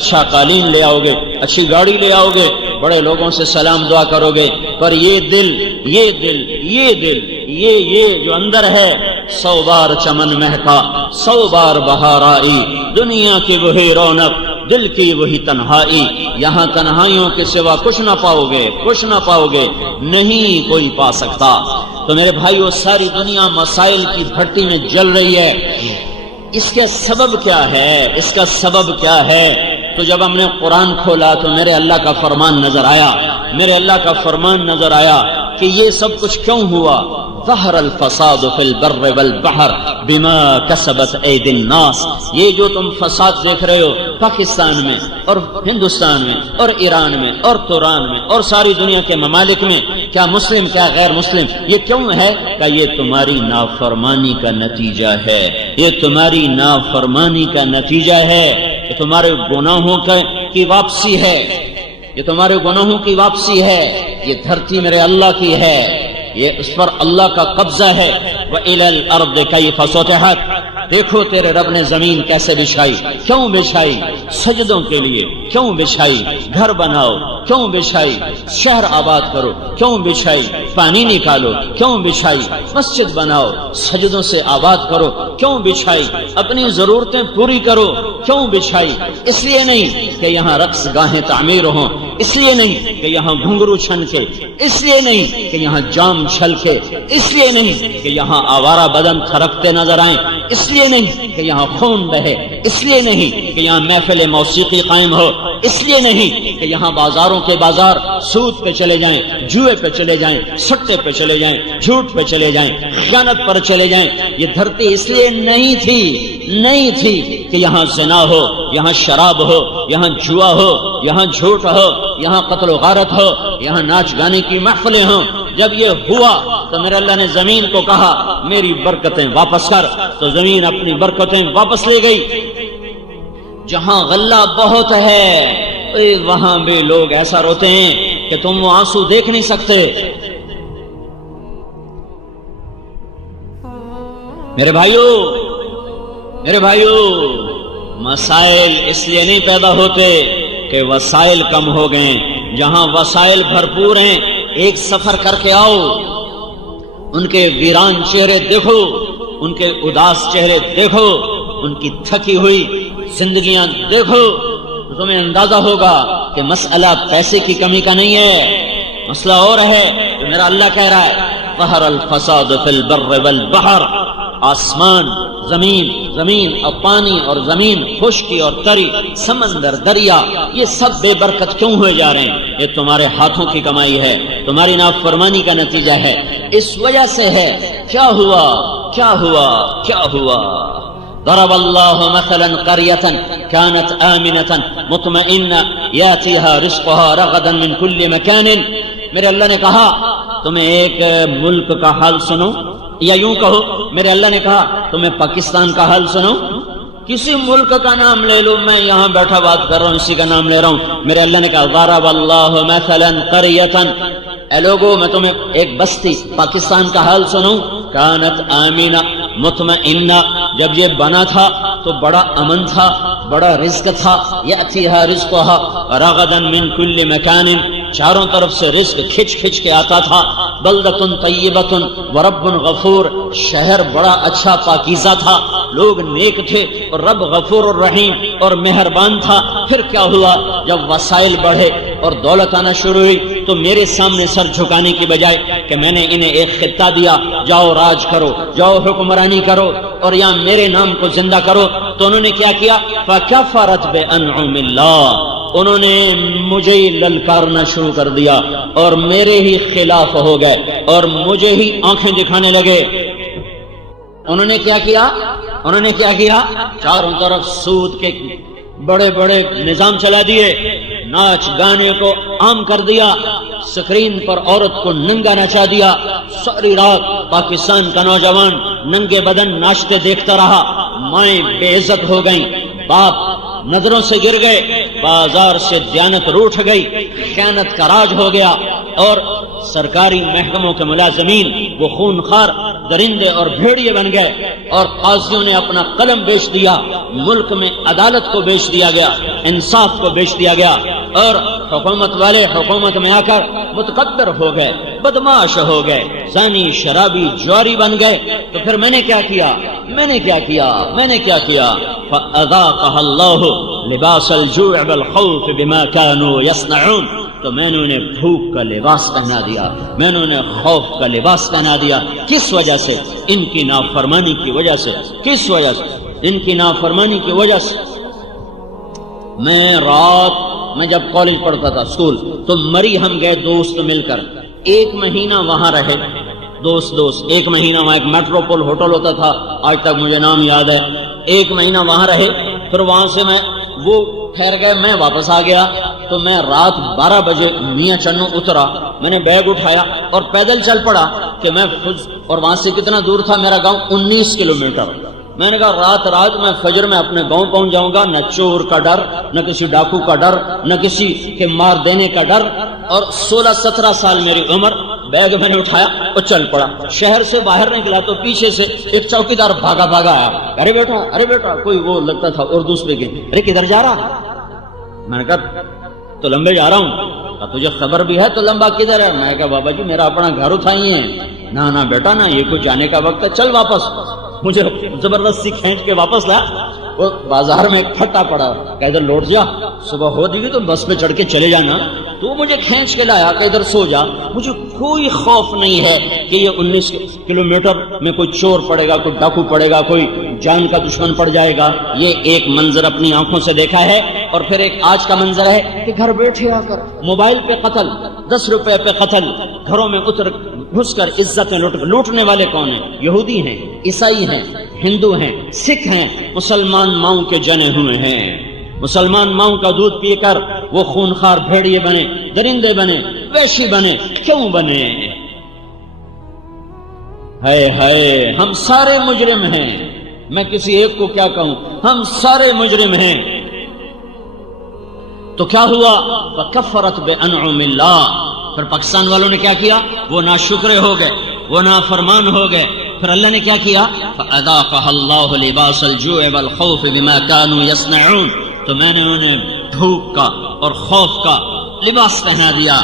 اچھا قالین لے آؤ گے، اچھی گاڑی لے آؤ گے، بڑے لوگوں سے سلام دعا کرو گے، پر یہ دل یہ جو اندر ہے، 100 بار چمن مہکا 100 بار بہار آئی، دنیا کی وہی رونق دل کی وہی تنہائی، یہاں تنہائیوں کے سوا کچھ نہ پاؤ گے، نہیں کوئی پا سکتا۔ تو میرے بھائیو، ساری دنیا مسائل کی بھٹی میں جل رہی ہے، اس کا سبب کیا ہے؟ تو جب ہم نے قرآن کھولا تو میرے اللہ کا فرمان نظر آیا کہ یہ سب کچھ کیوں ہوا؟ ظہر الفساد فی البر والبحر بما کسبت ایدی الناس، یہ جو تم فساد دیکھ رہے ہو پاکستان میں اور ہندوستان میں اور ایران میں اور توران میں اور ساری دنیا کے ممالک میں، کیا مسلم کیا غیر مسلم، یہ کیوں ہے؟ کہ یہ تمہاری نافرمانی کا نتیجہ ہے، یہ تمہاری نافرمانی کا نتیجہ ہے، یہ تمہارے گناہوں کی واپسی ہے، یہ تمہارے گناہوں کی واپسی ہے۔ یہ دھرتی میرے اللہ کی ہے، یہ اس پر اللہ کا قبضہ ہے۔ وَإِلَى الْأَرْضِ كَيْفَ سُطِحَتْ، دیکھو تیرے رب نے زمین کیسے بچھائی، کیوں بچھائی؟ سجدوں کے لیے، کیوں بچھائی؟ گھر بناؤ، کیوں بچھائی؟ شہر آباد کرو، کیوں بچھائی؟ پانی نکالو، کیوں بچھائی؟ مسجد بناؤ، سجدوں سے آباد کرو، کیوں بچھائی؟ اپنی ضرورتیں پوری کرو، کیوں بچھائی؟ اس لیے نہیں کہ یہاں رقص گاہیں تعمیر ہوں، اس لیے نہیں کہ یہاں گھنگرو چھنکے، اس لیے نہیں کہ یہاں جام چھلکے، اس لیے نہیں کہ یہاں آوارہ بدن تھرکتے نظر آئیں، اس لیے نہیں کہ یہاں خون بہے، اس لیے نہیں کہ یہاں محفل موسیقی قائم ہو، اس لیے نہیں کہ یہاں بازاروں کے بازار سود پہ چلے جائیں، جوئے پہ چلے جائیں، سٹے پہ چلے جائیں، جھوٹ پہ چلے جائیں، خیانت پر چلے جائیں۔ یہ دھرتی اس لیے نہیں تھی کہ یہاں زنا ہو، یہاں شراب ہو، یہاں جوا ہو، یہاں جھوٹ ہو، یہاں قتل و غارت ہو، یہاں ناچ گانے کی محفلیں ہوں۔ جب یہ ہوا تو میرے اللہ نے زمین کو کہا میری برکتیں واپس کر، تو زمین اپنی برکتیں واپس لے گئی۔ جہاں غلہ بہت ہے وہاں بھی لوگ ایسا روتے ہیں کہ تم وہ آنسو دیکھ نہیں سکتے۔ میرے بھائیو، مسائل اس لیے نہیں پیدا ہوتے کہ وسائل کم ہو گئے، جہاں وسائل بھرپور ہیں ایک سفر کر کے آؤ، ان کے ویران چہرے دیکھو، ان کے اداس چہرے دیکھو، ان کی تھکی ہوئی زندگیاں دیکھو، تو تمہیں اندازہ ہوگا کہ مسئلہ پیسے کی کمی کا نہیں ہے، مسئلہ اور ہے جو میرا اللہ کہہ رہا ہے۔ ظہر الفساد فی البر والبحر، آسمان، زمین اور پانی اور زمین، خشکی اور تری، سمندر، دریا، یہ سب بے برکت کیوں ہوئے جا رہے ہیں؟ یہ تمہارے ہاتھوں کی کمائی ہے، تمہاری نافرمانی کا نتیجہ ہے، اس وجہ سے ہے۔ کیا ہوا؟ ضرب اللہ مثلا قریة كانت آمنة مطمئنة يأتيها رزقها رغدا من كل مكان۔ میرے اللہ نے کہا تمہیں ایک ملک کا حال سنو، یا یوں کہو میرے اللہ نے کہا تمہیں پاکستان کا حال سنو، کسی ملک کا نام لے لو، میں یہاں بیٹھا بات کر رہا ہوں اسی کا نام لے رہا ہوں۔ میرے اللہ نے کہا ضرب اللہ مثلا قریة، اے لوگو میں تمہیں ایک بستی پاکستان کا حال سنوں، کانت آمینہ مطمئنہ، جب یہ بنا تھا تو بڑا امن تھا، بڑا رزق تھا، یأتیہا رزقہا رغدا من کل مکان، چاروں طرف سے رزق کھچ کے آتا تھا، بلدۃ طیبۃ ورب غفور، شہر بڑا اچھا پاکیزہ تھا، لوگ نیک تھے اور رب غفور الرحیم اور مہربان تھا۔ پھر کیا ہوا؟ جب وسائل بڑھے اور دولت آنا شروع ہوئی تو میرے سامنے سر جھکانے کی بجائے کہ میں نے انہیں ایک خطہ دیا، جاؤ راج کرو، جاؤ حکمرانی کرو اور یہاں میرے نام کو زندہ کرو، تو انہوں نے کیا کیا؟ فَكَفَرَتْ بِأَنْعُمِ اللَّهِ، انہوں نے مجھے للکارنا شروع کر دیا اور میرے ہی خلاف ہو گئے اور مجھے ہی آنکھیں دکھانے لگے۔ انہوں نے کیا کیا؟ چاروں طرف سود کے بڑے نظام چلا دیے، ناچ گانے کو عام کر دیا، سکرین پر عورت کو ننگا نچا دیا، ساری رات پاکستان کا نوجوان ننگے بدن ناچتے دیکھتا رہا، مائیں بے عزت ہو گئیں، باپ نظروں سے گر گئے، بازار سے دیانت روٹھ گئی، خیانت کا راج ہو گیا، اور سرکاری محکموں کے ملازمین وہ خونخوار درندے اور بھیڑیے بن گئے، اور قاضیوں نے اپنا قلم بیچ دیا، ملک میں عدالت کو بیچ دیا گیا، انصاف کو بیچ دیا گیا، اور حکومت والے حکومت میں آ کر متکبر ہو گئے، بدماش ہو گئے، زانی شرابی جواری بن گئے۔ تو پھر میں نے کیا کیا؟ فَأَذَاقَهَا اللَّهُ لِبَاسَ الْجُوعِ وَالْخَوْفِ بِمَا كَانُوا يَصْنَعُونَ، تو میں نے انہیں بھوک کا لباس پہنا دیا، میں نے انہیں خوف کا لباس پہنا دیا۔ کس وجہ سے؟ ان کی نافرمانی کی وجہ سے۔ کس وجہ سے؟ ان کی نافرمانی کی وجہ سے۔ میں جب کالج پڑھتا تھا، اسکول، تو مری ہم گئے دوست مل کر، 1 مہینہ وہاں رہے، دوست 1 مہینہ وہاں، ایک میٹروپول ہوٹل ہوتا تھا، آج تک مجھے نام یاد ہے۔ 1 مہینہ وہاں رہے، پھر وہاں سے وہ ٹھہر گئے، میں واپس آ گیا۔ تو میں رات 12 بجے میاں چنو اترا، میں نے بیگ اٹھایا اور پیدل چل پڑا کہ میں اور وہاں سے کتنا دور تھا میرا گاؤں؟ 19 کلومیٹر۔ میں نے کہا رات میں فجر میں اپنے گاؤں پہنچ جاؤں گا، نہ چور کا ڈر، نہ کسی ڈاکو کا ڈر، نہ کسی کے مار دینے کا ڈر۔ اور 16-17 سال میری عمر، بیگ میں نے اٹھایا اور چل پڑا۔ شہر سے باہر نکلا تو پیچھے سے ایک چوکیدار بھاگا آیا، ارے بیٹا، کوئی وہ لگتا تھا اردو میں کہ ارے کدھر جا رہا؟ میں نے کہا تو لمبے جا رہا ہوں۔ تجھے خبر بھی ہے تو لمبا کدھر ہے؟ میں نے کہا بابا جی میرا اپنا گھر اٹھائی ہے۔ نہ بیٹا نہ، یہ کچھ جانے کا وقت ہے، چل واپس۔ مجھے زبردستی کھینچ کے واپس لا۔ وہ بازار میں پھٹا پڑا کہ ادھر لوٹ جا، صبح ہو جائے گی تو بس پہ چڑھ کے چلے جانا۔ تو مجھے کھینچ کے لایا کہ ادھر سو جا۔ مجھے کوئی خوف نہیں ہے کہ یہ 19 کلومیٹر میں کوئی چور پڑے گا، کوئی ڈاکو پڑے گا، کوئی جان کا دشمن پڑ جائے گا۔ یہ ایک منظر اپنی آنکھوں سے دیکھا ہے، اور پھر ایک آج کا منظر ہے کہ گھر بیٹھے آ کر موبائل پہ قتل، 10 روپے پہ قتل، گھروں میں گھس کر عزتیں لوٹنے والے کون ہیں؟ یہودی ہیں، عیسائی ہیں، ہندو ہیں، سکھ ہیں، مسلمان ماؤں کے جنے ہوئے ہیں۔ مسلمان ماؤں کا دودھ پی کر وہ خونخوار بھیڑیے بنے، درندے بنے، وحشی بنے۔ کیوں بنے؟ ہائے ہم سارے مجرم ہیں۔ میں کسی ایک کو کیا کہوں، ہم سارے مجرم ہیں۔ تو کیا ہوا؟ فَكَفَّرَتْ بِأَنْعُمِ اللَّهِ، پھر پاکستان والوں نے کیا کیا؟ وہ ناشکرے ہو گئے، وہ نافرمان ہو گئے۔ پھر اللہ نے کیا کیا؟ فَأَذَاقَهَا اللَّهُ لِبَاسَ الْجُوعِ وَالْخَوْفِ بِمَا كَانُوا يَصْنَعُونَ، تو میں نے انہیں بھوک کا اور خوف کا لباس پہنا دیا۔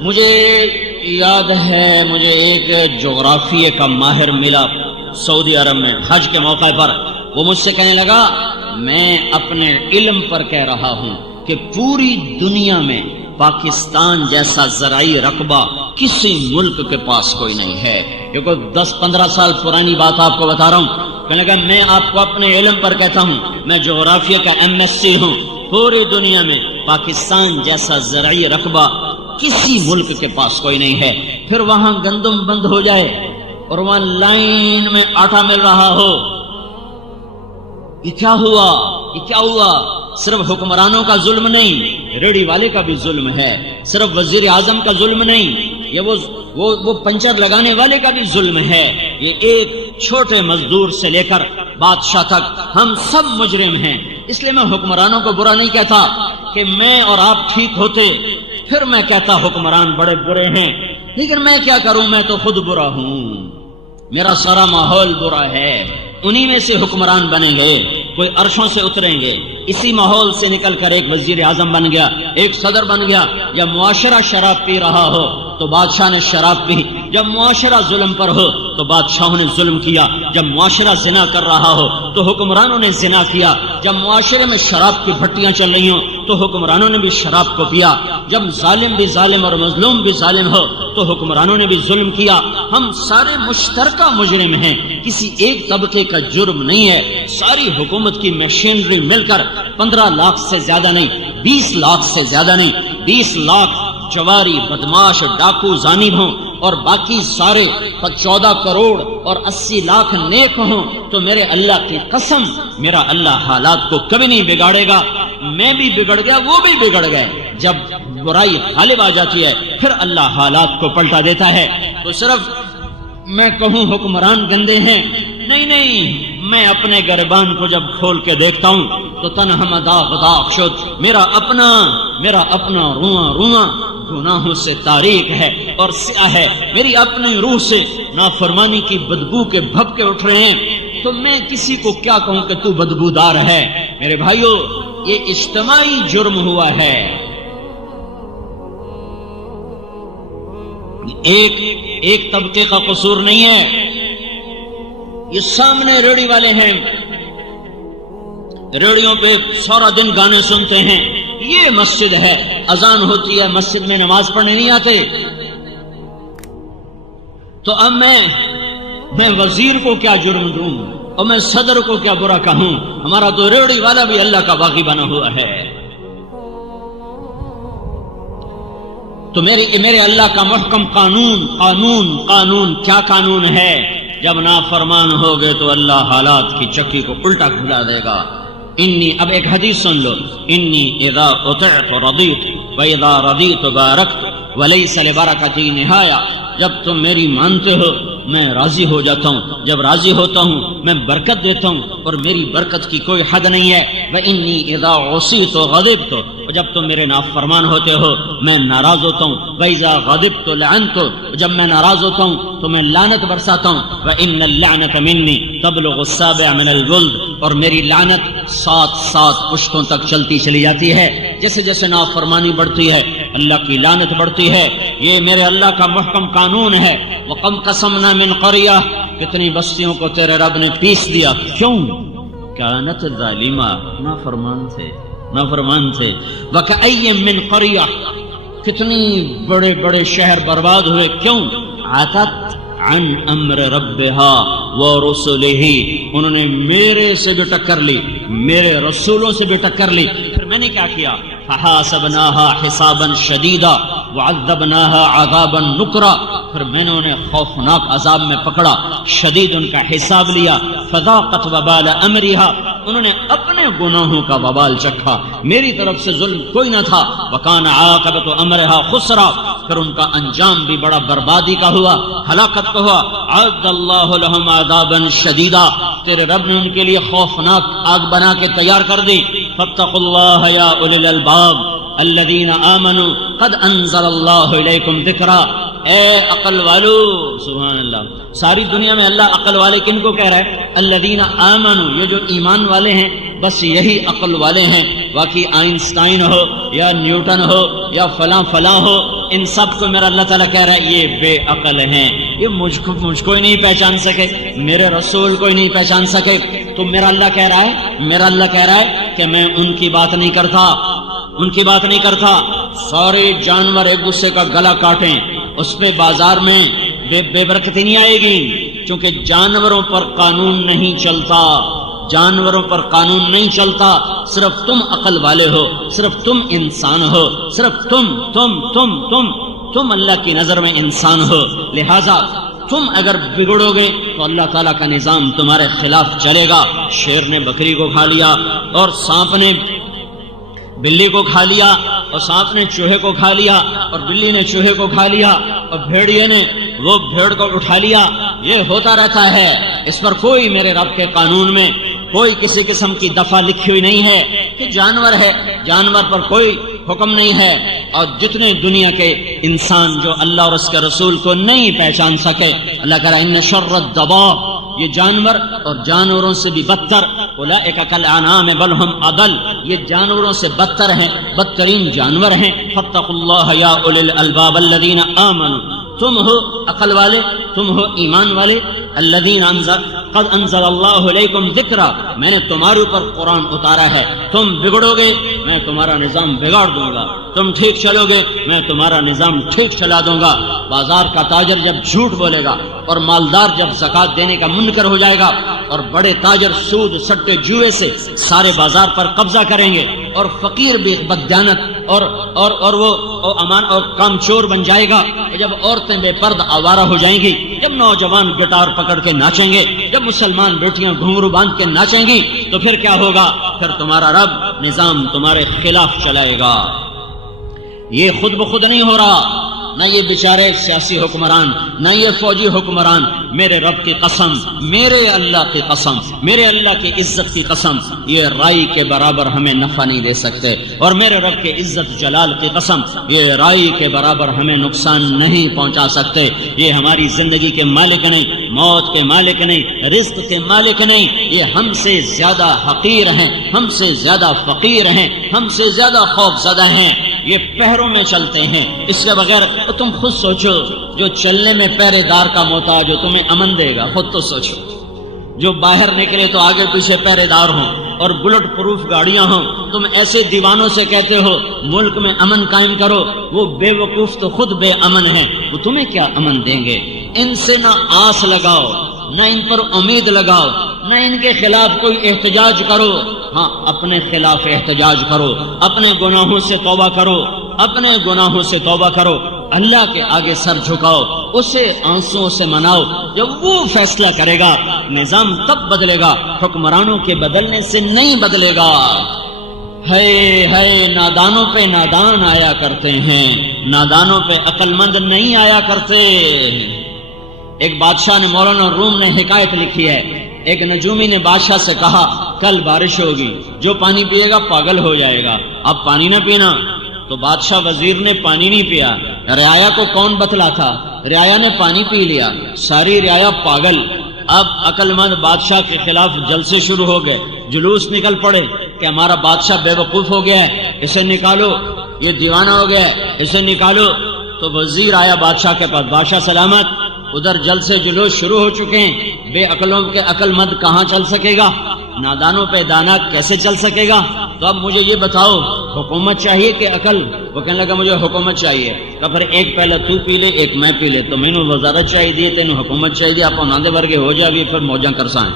مجھے یاد ہے، مجھے ایک جغرافیے کا ماہر ملا سعودی عرب میں حج کے موقع پر۔ وہ مجھ سے کہنے لگا میں اپنے علم پر کہہ رہا ہوں کہ پوری دنیا میں پاکستان جیسا زرعی رقبہ کسی ملک کے پاس کوئی نہیں ہے۔ یہ کوئی 10-15 سال پرانی بات آپ کو بتا رہا ہوں۔ کہنے لگا میں آپ کو اپنے علم پر کہتا ہوں، میں جغرافیہ کا MSc ہوں، پوری دنیا میں پاکستان جیسا زرعی رقبہ کسی ملک کے پاس کوئی نہیں ہے۔ پھر وہاں گندم بند ہو جائے اور وہاں لائن میں آٹا مل رہا ہو، یہ کیا ہوا؟ صرف حکمرانوں کا ظلم نہیں، ریڑی والے کا بھی ظلم ہے۔ صرف وزیر اعظم کا ظلم نہیں، یہ وہ پنچر لگانے والے کا بھی ظلم ہے۔ یہ ایک چھوٹے مزدور سے لے کر بادشاہ تک ہم سب مجرم ہیں۔ اس لیے میں حکمرانوں کو برا نہیں کہتا کہ میں اور آپ ٹھیک ہوتے پھر میں کہتا حکمران بڑے برے ہیں، لیکن میں کیا کروں، میں تو خود برا ہوں، میرا سارا ماحول برا ہے۔ انہی میں سے حکمران بنیں گے، کوئی عرشوں سے اتریں گے، اسی ماحول سے نکل کر ایک وزیر اعظم بن گیا، ایک صدر بن گیا۔ جب معاشرہ شراب پی رہا ہو تو بادشاہ نے شراب پی، جب معاشرہ ظلم پر ہو تو بادشاہوں نے ظلم کیا، جب معاشرہ زنا کر رہا ہو تو حکمرانوں نے زنا کیا، جب معاشرے میں شراب کی بھٹیاں چل رہی ہوں تو حکمرانوں نے بھی شراب کو پیا، جب ظالم بھی ظالم اور مظلوم بھی ظالم ہو تو حکمرانوں نے بھی ظلم کیا۔ ہم سارے مشترکہ مجرم ہیں، کسی ایک طبقے کا جرم نہیں ہے۔ ساری حکومت کی مشینری مل کر 15 لاکھ سے زیادہ نہیں، 20 لاکھ سے زیادہ نہیں، 20 لاکھ جواری بدماش ڈاکو زانب ہوں اور باقی سارے 14 کروڑ اور 80 لاکھ نیک ہوں تو میرے اللہ کی قسم میرا اللہ حالات کو کبھی نہیں بگاڑے گا۔ میں بھی بگڑ گیا، وہ بھی بگڑ گئے۔ جب برائی غالب آ جاتی ہے پھر اللہ حالات کو پلٹا دیتا ہے۔ تو صرف میں کہوں حکمران گندے ہیں، نہیں، میں اپنے گریبان کو جب کھول کے دیکھتا ہوں تو تنہم داغ شد، میرا اپنا رواں گناہوں سے تاریک ہے اور سیاہ ہے، میری اپنی روح سے نافرمانی کی بدبو کے بھبکے اٹھ رہے ہیں۔ تو میں کسی کو کیا کہوں کہ تو بدبودار ہے؟ میرے بھائیو، یہ اجتماعی جرم ہوا ہے. ایک طبقے کا قصور نہیں ہے. یہ سامنے ریڑھی والے ہیں، ریڑھیوں پہ سارا دن گانے سنتے ہیں. یہ مسجد ہے، اذان ہوتی ہے، مسجد میں نماز پڑھنے نہیں آتے. تو اب میں وزیر کو کیا جرم دوں اور میں صدر کو کیا برا کہوں؟ ہمارا تو ریڑھی والا بھی اللہ کا باغی بنا ہوا ہے. تو میرے اللہ کا محکم قانون کیا قانون ہے؟ جب نافرمان ہوگے تو اللہ حالات کی چکی کو الٹا گھلا دے گا. اب ایک حدیث سن لو. انی اذا اطعت رضیت واذا رضیت بارکت ولیس لبرکتی نہایہ. جب تم میری مانتے ہو میں راضی ہو جاتا ہوں، جب راضی ہوتا ہوں میں برکت دیتا ہوں اور میری برکت کی کوئی حد نہیں ہے. وانی اذا عصیت غضبت، اور جب تم میرے نافرمان ہوتے ہو میں ناراض ہوتا ہوں. واذا غضبت لعنت، جب میں ناراض ہوتا ہوں تو میں لعنت برساتا ہوں. وان اللعنۃ منی تبلغ السابع من الجلد، اور میری لعنت 7 پشتوں تک چلتی چلی جاتی ہے. جیسے جیسے نافرمانی بڑھتی ہے اللہ کی لعنت بڑھتی ہے. یہ میرے اللہ کا محکم قانون ہے. وَقَمْ قَسَمْنَا مِنْ قَرْيَةٍ، کتنی بستیوں کو تیرے رب نے پیس دیا. کیوں؟ كانت ظالمہ، نافرمان تھے. وَكَأَيٍّ مِّنْ قَرْيَةٍ، کتنی بڑے شہر برباد ہوئے. کیوں؟ عَتَتْ عن امر ربها ورسله، انہوں نے میرے سے بھی ٹکر لی، میرے رسولوں سے بھی ٹکر لی. پھر میں نے کیا کیا؟ فحاسبناها حسابا شدیدا وعذبناها عذابا نکرا، پھر میں نے انہیں خوفناک عذاب میں پکڑا، شدید ان کا حساب لیا. فذاقت وبال امرها، انہوں نے اپنے گناہوں کا وبال چکھا، میری طرف سے ظلم کوئی نہ تھا. وکان عاقبۃ امرها خسرا، پھر ان کا انجام بھی بڑا بربادی کا ہوا، ہلاکت کا ہوا. اعد اللہ لهم عذابا شدیدا، تیرے رب نے ان کے لیے خوفناک آگ بنا کے تیار کر دی. فاتقوا اللہ یا اولی الالباب الذین آمنوا قد انزل اللہ الیکم ذکرا. اے عقل والو، سبحان اللہ، ساری دنیا میں اللہ عقل والے کن کو کہہ رہا ہے؟ الذین آمنوا، یہ جو ایمان والے ہیں بس یہی عقل والے ہیں. باقی آئنسٹائن ہو یا نیوٹن ہو یا فلاں ہو، ان سب کو میرا اللہ تعالیٰ کہہ رہا ہے یہ بے عقل ہیں، یہ مجھ کو ہی نہیں پہچان سکے، میرے رسول کو ہی نہیں پہچان سکے. تو میرا اللہ کہہ رہا ہے کہ میں ان کی بات نہیں کرتا. سارے جانور ایک دوسرے کا گلا کاٹیں، اس پہ بازار میں بے برکتی نہیں آئے گی، کیونکہ جانوروں پر قانون نہیں چلتا. صرف تم عقل والے ہو، صرف تم انسان ہو، صرف تم اللہ کی نظر میں انسان ہو. لہذا تم اگر بگڑو گے تو اللہ تعالیٰ کا نظام تمہارے خلاف چلے گا. شیر نے بکری کو کھا لیا اور سانپ نے بلی کو کھا لیا اور سانپ نے چوہے کو کھا لیا اور بلی نے چوہے کو کھا لیا اور بھیڑیے نے وہ بھیڑ کو اٹھا لیا. یہ ہوتا رہتا ہے. اس پر کوئی میرے رب کے قانون میں کوئی کسی قسم کی دفعہ لکھی ہوئی نہیں ہے کہ جانور ہے، جانور پر کوئی حکم نہیں ہے. اور جتنے دنیا کے انسان جو اللہ اور اس کے رسول کو نہیں پہچان سکے، اللہ کہہ رہا ہے ان شر الدواب، یہ جانور اور جانوروں سے بھی بدتر. اولئک کالانعام بل هم اضل، یہ جانوروں سے بدتر ہیں، بدترین جانور ہیں. فاتقوا اللہ یا اولی الالباب الذین آمنوا، تم ہو عقل والے، تم ہو ایمان والے. الذین قد انزل اللہ علیکم ذکرا، میں نے تمہارے اوپر قرآن اتارا ہے. تم بگڑو گے میں تمہارا نظام بگاڑ دوں گا، تم ٹھیک چلو گے میں تمہارا نظام ٹھیک چلا دوں گا. بازار کا تاجر جب جھوٹ بولے گا اور مالدار جب زکوٰۃ دینے کا منکر ہو جائے گا اور بڑے تاجر سود سٹے جوئے سے سارے بازار پر قبضہ کریں گے اور فقیر بھی بددیانت اور وہ امان اور کام چور بن جائے گا، جب عورتیں بے پرد آوارہ ہو جائیں گی، جب نوجوان گٹار پکڑ کے ناچیں گے، جب مسلمان بیٹیاں گھنگرو باندھ کے ناچیں گی، تو پھر کیا ہوگا؟ پھر تمہارا رب نظام تمہارے خلاف چلائے گا. یہ خود بخود نہیں ہو رہا، نہ یہ بیچارے سیاسی حکمران، نہ یہ فوجی حکمران، میرے رب کی قسم، میرے اللہ کی قسم، میرے اللہ کی عزت کی قسم، یہ رائی کے برابر ہمیں نفع نہیں دے سکتے، اور میرے رب کے عزت جلال کی قسم، یہ رائی کے برابر ہمیں نقصان نہیں پہنچا سکتے۔ یہ ہماری زندگی کے مالک نہیں، موت کے مالک نہیں، رزق کے مالک نہیں، یہ ہم سے زیادہ حقیر ہیں، ہم سے زیادہ فقیر ہیں، ہم سے زیادہ خوف زدہ ہیں۔ یہ پہروں میں چلتے ہیں، اس کے بغیر تم خود سوچو، جو چلنے میں پہرے دار کا محتاج جو تمہیں امن دے گا، خود تو سوچو۔ جو باہر نکلے تو آگے پیچھے پہرے دار ہوں اور بلٹ پروف گاڑیاں ہوں، تم ایسے دیوانوں سے کہتے ہو ملک میں امن قائم کرو، وہ بے وقوف تو خود بے امن ہیں، وہ تمہیں کیا امن دیں گے؟ ان سے نہ آس لگاؤ، نہ ان پر امید لگاؤ، نہ ان کے خلاف کوئی احتجاج کرو۔ ہاں، اپنے خلاف احتجاج کرو، اپنے گناہوں سے توبہ کرو، اپنے گناہوں سے توبہ کرو، اللہ کے آگے سر جھکاؤ، اسے آنسوؤں سے مناؤ۔ جب وہ فیصلہ کرے گا نظام تب بدلے گا، حکمرانوں کے بدلنے سے نہیں بدلے گا۔ ہے نادانوں پہ نادان آیا کرتے ہیں، نادانوں پہ عقل مند نہیں آیا کرتے۔ ایک بادشاہ نے، مولانا روم نے حکایت لکھی ہے، ایک نجومی نے بادشاہ سے کہا کل بارش ہوگی، جو پانی پیے گا پاگل ہو جائے گا، اب پانی نہ پینا۔ تو بادشاہ وزیر نے پانی نہیں پیا، رعایا کو کون بتلا تھا، رعایا نے پانی پی لیا، ساری رعایا پاگل۔ اب عقل مند بادشاہ کے خلاف جلسے شروع ہو گئے، جلوس نکل پڑے کہ ہمارا بادشاہ بے وقوف ہو گیا ہے، اسے نکالو، یہ دیوانہ ہو گیا ہے، اسے نکالو۔ تو وزیر آیا بادشاہ کے پاس، بادشاہ سلامت، ادھر جلسے جلوس شروع ہو چکے ہیں، بے عقلوں کے عقل مند کہاں چل سکے گا، نادانوں پہ دانا کیسے چل سکے گا؟ تو اب مجھے یہ بتاؤ، حکومت چاہیے کہ عقل؟ وہ کہنے لگا مجھے حکومت چاہیے۔ کہ پھر ایک پہلا تو پی لے، ایک میں پی لے، تو میں نے وزارت چاہیے، تینوں حکومت چاہیے، آپ ناندے ورگے ہو جائے، پھر موجاں کرساں۔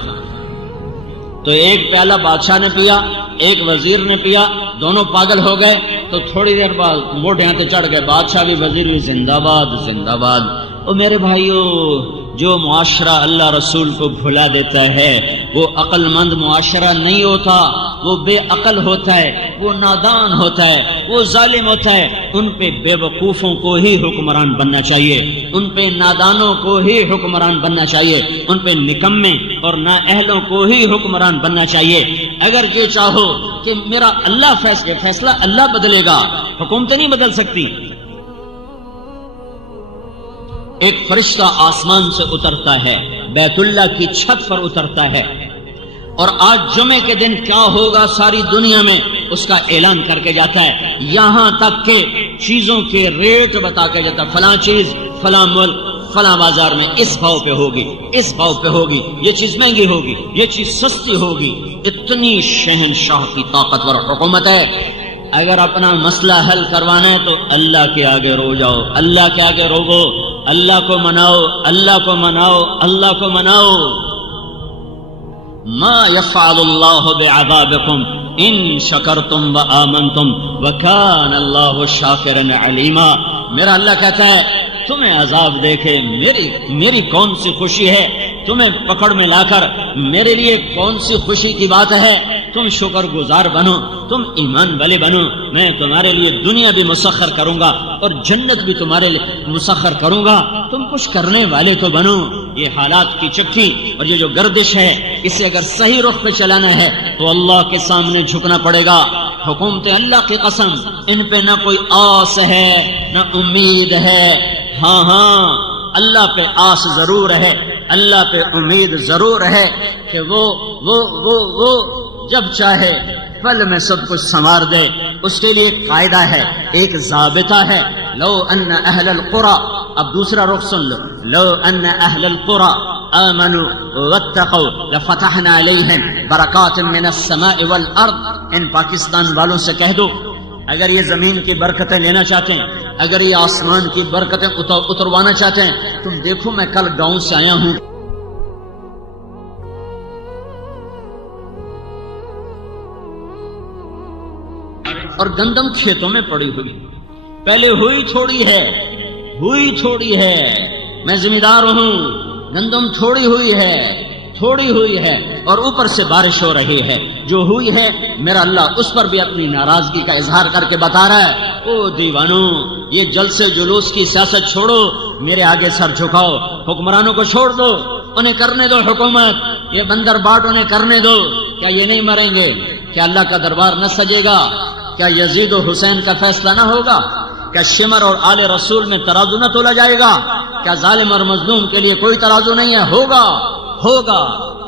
تو ایک پیالہ بادشاہ نے پیا، ایک وزیر نے پیا، دونوں پاگل ہو گئے۔ تو تھوڑی دیر بعد موڈیاں تے چڑھ گئے، بادشاہ بھی وزیر بھی، زندہ باد زندہ باد۔ او میرے بھائیو، جو معاشرہ اللہ رسول کو بھلا دیتا ہے وہ عقل مند معاشرہ نہیں ہوتا، وہ بے عقل ہوتا ہے، وہ نادان ہوتا ہے، وہ ظالم ہوتا ہے۔ ان پہ بے وقوفوں کو ہی حکمران بننا چاہیے، ان پہ نادانوں کو ہی حکمران بننا چاہیے، ان پہ نکمے اور نااہلوں کو ہی حکمران بننا چاہیے۔ اگر یہ چاہو کہ میرا اللہ فیصلہ اللہ بدلے گا، حکومتیں نہیں بدل سکتی۔ ایک فرشتہ آسمان سے اترتا ہے، بیت اللہ کی چھت پر اترتا ہے، اور آج جمعے کے دن کیا ہوگا ساری دنیا میں اس کا اعلان کر کے جاتا ہے، یہاں تک کہ چیزوں کے ریٹ بتا کے جاتا ہے، فلاں چیز فلاں ملک فلاں بازار میں اس بھاؤ پہ ہوگی، اس بھاؤ پہ ہوگی، یہ چیز مہنگی ہوگی، یہ چیز سستی ہوگی۔ اتنی شہنشاہ کی طاقتور حکومت ہے۔ اگر اپنا مسئلہ حل کروانا ہے تو اللہ کے آگے رو جاؤ، اللہ کے آگے روو، اللہ کو مناؤ، اللہ کو مناؤ، اللہ کو مناؤ۔ ما يفعل اللہ بعذابکم ان شکرتم وآمنتم وکان اللہ شاکرا علیما۔ میرا اللہ کہتا ہے تمہیں عذاب دیکھے میری کون سی خوشی ہے، تمہیں پکڑ میں لا کر میرے لیے کون سی خوشی کی بات ہے، تم شکر گزار بنو، تم ایمان والے بنو، میں تمہارے لیے دنیا بھی مسخر کروں گا اور جنت بھی تمہارے لیے مسخر کروں گا، تم کچھ کرنے والے تو بنو۔ یہ حالات کی چکی اور یہ جو گردش ہے، اسے اگر صحیح رخ پہ چلانا ہے تو اللہ کے سامنے جھکنا پڑے گا۔ حکومت اللہ کی قسم، ان پہ نہ کوئی آس ہے نہ امید ہے۔ ہاں اللہ پہ آس ضرور ہے، اللہ پہ امید ضرور ہے کہ وہ جب چاہے پل میں سب کچھ سنوار دے۔ اس کے لیے قاعدہ ہے، ایک ضابطہ ہے، لو ان اہل القرى، اب دوسرا رخ سن لو، لو ان اہل القرى آمنوا واتقوا لفتحنا علیہم برکات من السماء والارض۔ ان پاکستان والوں سے کہہ دو اگر یہ زمین کی برکتیں لینا چاہتے ہیں، اگر یہ آسمان کی برکتیں اتروانا چاہتے ہیں، تم دیکھو میں کل گاؤں سے آیا ہوں، اور گندم کھیتوں میں پڑی ہوئی، پہلے ہوئی تھوڑی ہے، میں ذمہ دار ہوں، گندم تھوڑی ہوئی ہے اور اوپر سے بارش ہو رہی ہے، جو ہوئی ہے میرا اللہ اس پر بھی اپنی ناراضگی کا اظہار کر کے بتا رہا ہے، او دیوانو یہ جلسے جلوس کی سیاست چھوڑو، میرے آگے سر جھکاؤ، حکمرانوں کو چھوڑ دو، انہیں کرنے دو حکومت، یہ بندر باٹ انہیں کرنے دو۔ کیا یہ نہیں مریں گے؟ کیا اللہ کا دربار نہ سجے گا؟ کیا یزید و حسین کا فیصلہ نہ ہوگا؟ کیا شمر اور آل رسول میں ترازو نہ تولا جائے گا؟ کیا ظالم اور مظلوم کے لیے کوئی ترازو نہیں ہے؟ ہوگا ہوگا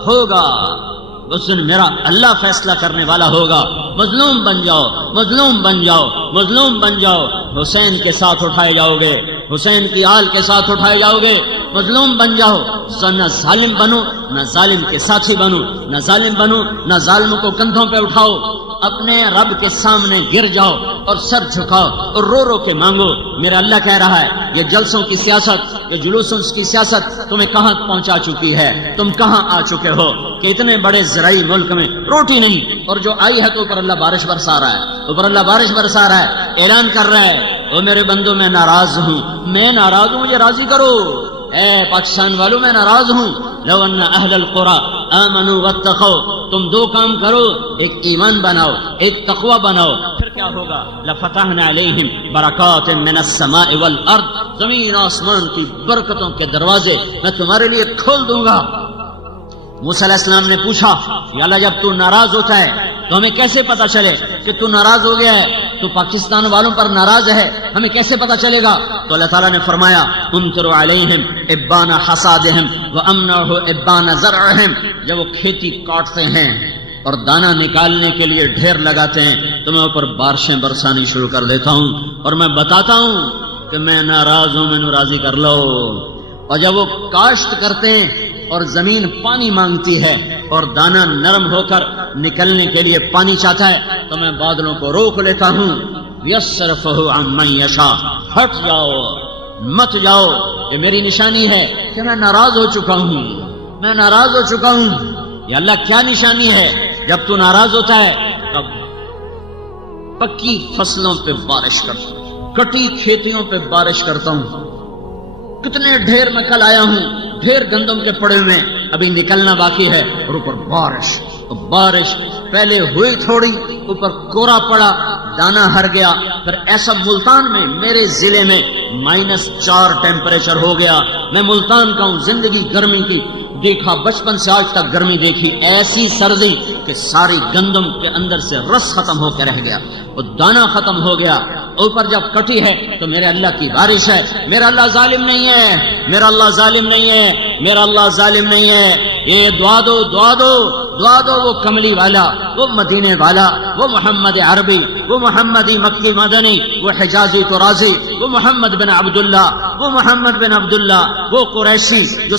ہوگا، اس دن میرا اللہ فیصلہ کرنے والا ہوگا۔ مظلوم بن جاؤ، مظلوم بن جاؤ، مظلوم بن جاؤ، حسین کے ساتھ اٹھائے جاؤ گے، حسین کی آل کے ساتھ اٹھائے جاؤ گے۔ مظلوم بن جاؤ، نہ ظالم بنو، نہ ظالم کے ساتھی بنو، نہ ظالم بنو، نہ ظالموں کو کندھوں پہ اٹھاؤ، اپنے رب کے سامنے گر جاؤ اور سر جھکاؤ اور رو رو کے مانگو۔ میرا اللہ کہہ رہا ہے یہ جلسوں کی سیاست، یہ جلوسوں کی سیاست تمہیں کہاں پہنچا چکی ہے؟ تم کہاں آ چکے ہو کہ اتنے بڑے زرعی ملک میں روٹی نہیں، اور جو آئی ہے تو اوپر اللہ بارش برسا رہا ہے، اوپر اللہ بارش برسا رہا ہے، اعلان کر رہا ہے او میرے بندو میں ناراض ہوں، میں ناراض ہوں، مجھے راضی کرو۔ اے پاکستان والوں میں ناراض ہوں۔ لو ان اہل القرى آمنوا واتقوا، تم دو کام کرو، ایک ایمان بناؤ، ایک تقوی بناؤ، پھر کیا ہوگا؟ لفتحنا علیہم برکات من السماء والارض، زمین آسمان کی برکتوں کے دروازے میں تمہارے لیے کھول دوں گا۔ موسیٰ علیہ السلام نے پوچھا یا اللہ جب تو ناراض ہوتا ہے تو ہمیں کیسے پتا چلے کہ تو ناراض ہو گیا ہے، تو پاکستان والوں پر ناراض ہے، ہمیں کیسے پتا چلے گا؟ تو اللہ تعالیٰ نے فرمایا امطر علیہم ابان حصادہم وامنعہ ابان زرعہم، جب وہ کھیتی کاٹتے ہیں اور دانہ نکالنے کے لیے ڈھیر لگاتے ہیں تو میں اوپر بارشیں برسانی شروع کر دیتا ہوں اور میں بتاتا ہوں کہ میں ناراض ہوں، میں راضی کر لو۔ اور جب وہ کاشت کرتے ہیں اور زمین پانی مانگتی ہے اور دانہ نرم ہو کر نکلنے کے لیے پانی چاہتا ہے تو میں بادلوں کو روک لیتا ہوں۔ یصرفہ عن من یشاء، ہٹ جاؤ، مت جاؤ، یہ میری نشانی ہے کہ میں ناراض ہو چکا ہوں، میں ناراض ہو چکا ہوں۔ یہ اللہ کیا نشانی ہے؟ جب تو ناراض ہوتا ہے تب پکی فصلوں پہ بارش کرتا ہوں، کٹی کھیتیوں پہ بارش کرتا ہوں۔ کتنے ڈھیر میں کل آیا ہوں، ڈھیر گندم کے پڑے ہوئے ابھی نکلنا باقی ہے، اور اوپر بارش، بارش پہلے ہوئی تھوڑی، اوپر کورا پڑا، دانا ہر گیا، پھر ایسا ملتان میں میرے ضلع میں -4 ٹیمپریچر ہو گیا۔ میں ملتان کا ہوں، زندگی گرمی کی دیکھا، بچپن سے آج تک گرمی دیکھی، ایسی سردی کہ ساری گندم کے اندر سے رس ختم ہو کے رہ گیا، وہ دانا ختم ہو گیا۔ اوپر جب کٹی ہے تو میرے اللہ کی بارش ہے۔ میرا اللہ ظالم نہیں ہے، میرا اللہ ظالم نہیں ہے، میرا اللہ ظالم نہیں ہے۔ یہ دعا دو، دعا دو، دعا دو، وہ کملی والا، وہ مدینے والا، وہ محمد عربی، وہ محمدی مکی مدنی، وہ حجازی ترازی، وہ محمد بن عبداللہ، وہ محمد بن عبداللہ، وہ قریشی جو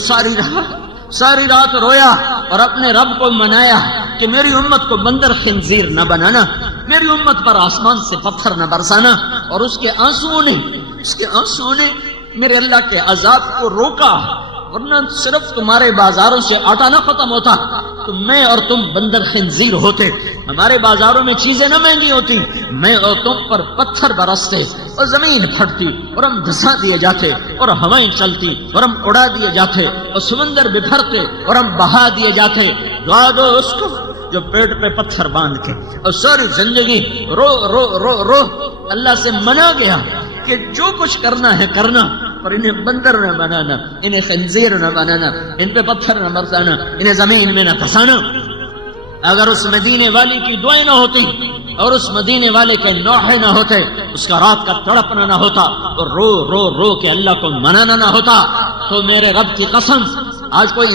ساری رات رویا اور اپنے رب کو منایا کہ میری امت کو بندر خنزیر نہ بنانا، میری امت پر آسمان سے پتھر نہ برسانا، اور اس کے آنسوؤں نے میرے اللہ کے عذاب کو روکا، ورنہ صرف تمہارے بازاروں سے آٹا نہ ختم ہوتا تو میں اور تم بندر خنزیر ہوتے، ہمارے بازاروں میں چیزیں نہ مہنگی ہوتی، میں اور تم پر پتھر برستے اور زمین پھٹتی اور ہم دھسا دیے جاتے اور ہوائیں چلتی اور ہم اڑا دیے جاتے اور سمندر بکھرتے اور ہم بہا دیے جاتے۔ دعا دو اس کو جو پیٹ پہ پتھر باندھ کے اور ساری زندگی رو رو رو رو اللہ سے منا گیا کہ جو کچھ کرنا ہے کرنا، پر انہیں بندر نہ بنانا، انہیں خنزیر نہ بنانا، ان پہ پتھر نہ برسانا، انہیں زمین میں نہ پھنسانا۔ اگر اس مدینے والی کی دعائیں نہ ہوتی اور اس مدینے والے کے نوحے نہ ہوتے، اس کا رات کا تڑپنا نہ ہوتا اور رو رو رو کے اللہ کو منانا نہ ہوتا، تو میرے رب کی قسم آج کوئی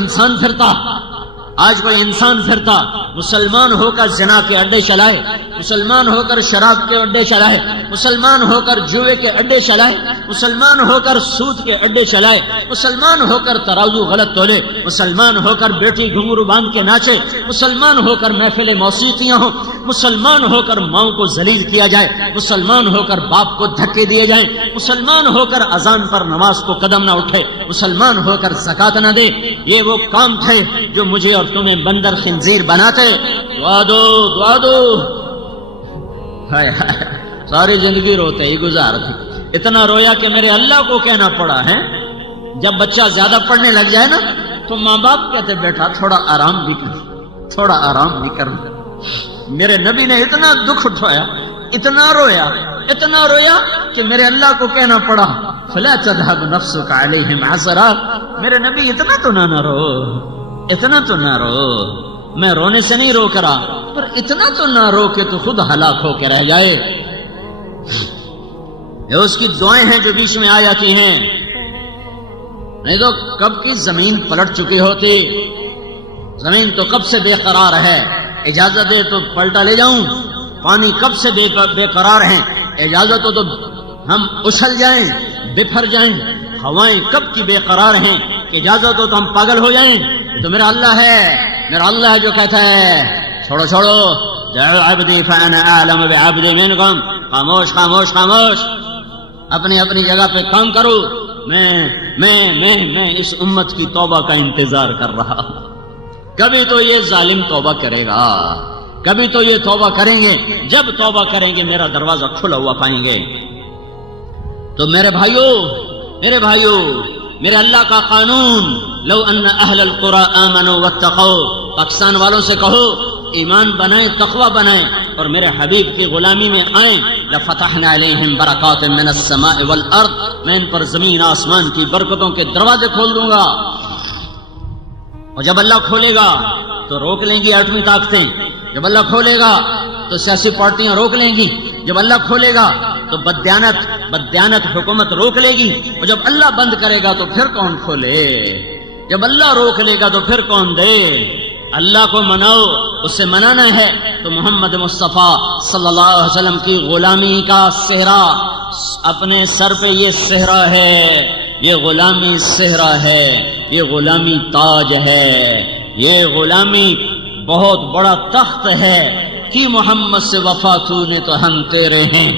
انسان پھرتا مسلمان ہو کر زنا کے اڈے چلائے، مسلمان ہو کر شراب کے اڈے چلائے، مسلمان ہو کر جوئے کے اڈے چلائے، مسلمان ہو کر سود کے اڈے چلائے، مسلمان ہو کر ترازو غلط تولے، مسلمان ہو کر بیٹی گھنگرو باندھ کے ناچے، مسلمان ہو کر محفل موسیقیاں ہوں، مسلمان ہو کر ماؤں کو ذلیل کیا جائے، مسلمان ہو کر باپ کو دھکے دیے جائیں، مسلمان ہو کر اذان پر نماز کو قدم نہ اٹھے، مسلمان ہو کر زکات نہ دے۔ یہ وہ کام تھے جو مجھے اور تمہیں بندر خنزیر بناتے۔ دعا دو، دعا دو۔ ہائے ہائے، ساری زندگی روتے ہی گزار دی، اتنا رویا کہ میرے اللہ کو کہنا پڑا ہے۔ جب بچہ زیادہ پڑھنے لگ جائے نا تو ماں باپ کہتے بیٹا تھوڑا آرام بھی کر، تھوڑا آرام بھی کر۔ میرے نبی نے اتنا دکھ اٹھایا اتنا رویا کہ میرے اللہ کو کہنا پڑا فلا تذهب نفسك عليهم حسرا، میرے نبی اتنا تو نہ رو، میں رونے سے نہیں روک رہا، پر اتنا تو نہ رو کہ تو خود ہلاک ہو کے رہ جائے۔ یہ اس کی دعائیں ہیں جو بیچ میں آ جاتی ہیں، نہیں تو کب کی زمین پلٹ چکی ہوتی، زمین تو کب سے بے قرار ہے، اجازت دے تو پلٹا لے جاؤں، پانی کب سے بے قرار ہیں، اجازت ہو تو ہم اچھل جائیں، بفر جائیں، ہوائیں کب کی بے قرار ہیں کہ اجازت ہو تو ہم پاگل ہو جائیں۔ تو میرا اللہ ہے جو کہتا ہے چھوڑو دعوا عبدی فانا اعلم بعبدی منکم، خاموش، اپنی جگہ پہ کام کرو، میں اس امت کی توبہ کا انتظار کر رہا ہوں۔ کبھی تو یہ ظالم توبہ کرے گا، کبھی تو یہ توبہ کریں گے، جب توبہ کریں گے میرا دروازہ کھلا ہوا پائیں گے۔ تو میرے بھائیو میرے اللہ کا قانون، لو ان اہل القرى آمنوا واتقوا، پاکستان والوں سے کہو ایمان بنائیں، تقوی بنائیں اور میرے حبیب کی غلامی میں آئیں، لفتحنا علیہم برکات من السماء والارض، میں ان پر زمین آسمان کی برکتوں کے دروازے کھول دوں گا۔ اور جب اللہ کھولے گا تو روک لیں گی ایٹمی طاقتیں، جب اللہ کھولے گا تو سیاسی پارٹیاں روک لیں گی، جب اللہ کھولے گا تو بددیانت حکومت روک لے گی، اور جب اللہ بند کرے گا تو پھر کون کھولے، جب اللہ روک لے گا تو پھر کون دے۔ اللہ کو مناؤ، اس سے منانا ہے تو محمد مصطفیٰ صلی اللہ علیہ وسلم کی غلامی کا صحرا اپنے سر پہ، یہ صحرا ہے، یہ غلامی صحرا ہے، یہ غلامی تاج ہے، یہ غلامی بہت بڑا تخت ہے کہ محمد سے وفا تو نے تو ہم تیرے ہیں،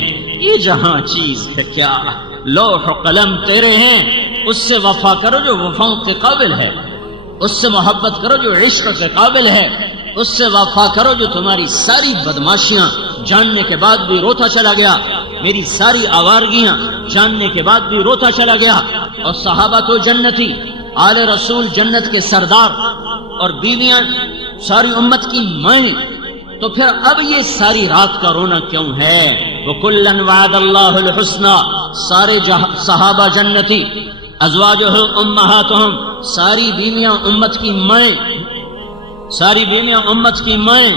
یہ جہاں چیز ہے کیا، لوح قلم تیرے ہیں، اس سے وفا کرو جو وفاؤں کے قابل ہے، اس سے محبت کرو جو عشق کے قابل ہے، اس سے وفا کرو جو تمہاری ساری بدماشیاں جاننے کے بعد بھی روتا چلا گیا، میری ساری آوارگیاں جاننے کے بعد بھی روتا چلا گیا۔ اور صحابہ تو جنتی، آل رسول جنت کے سردار، اور بیویاں ساری امت کی مائیں، تو پھر اب یہ ساری رات کا رونا کیوں ہے؟ وَكُلًّا وَعَدَ اللَّهُ الْحُسْنَى، سارے صحابہ جنتی، ازواجہ امہاتہم، ساری بیویاں امت کی مائیں،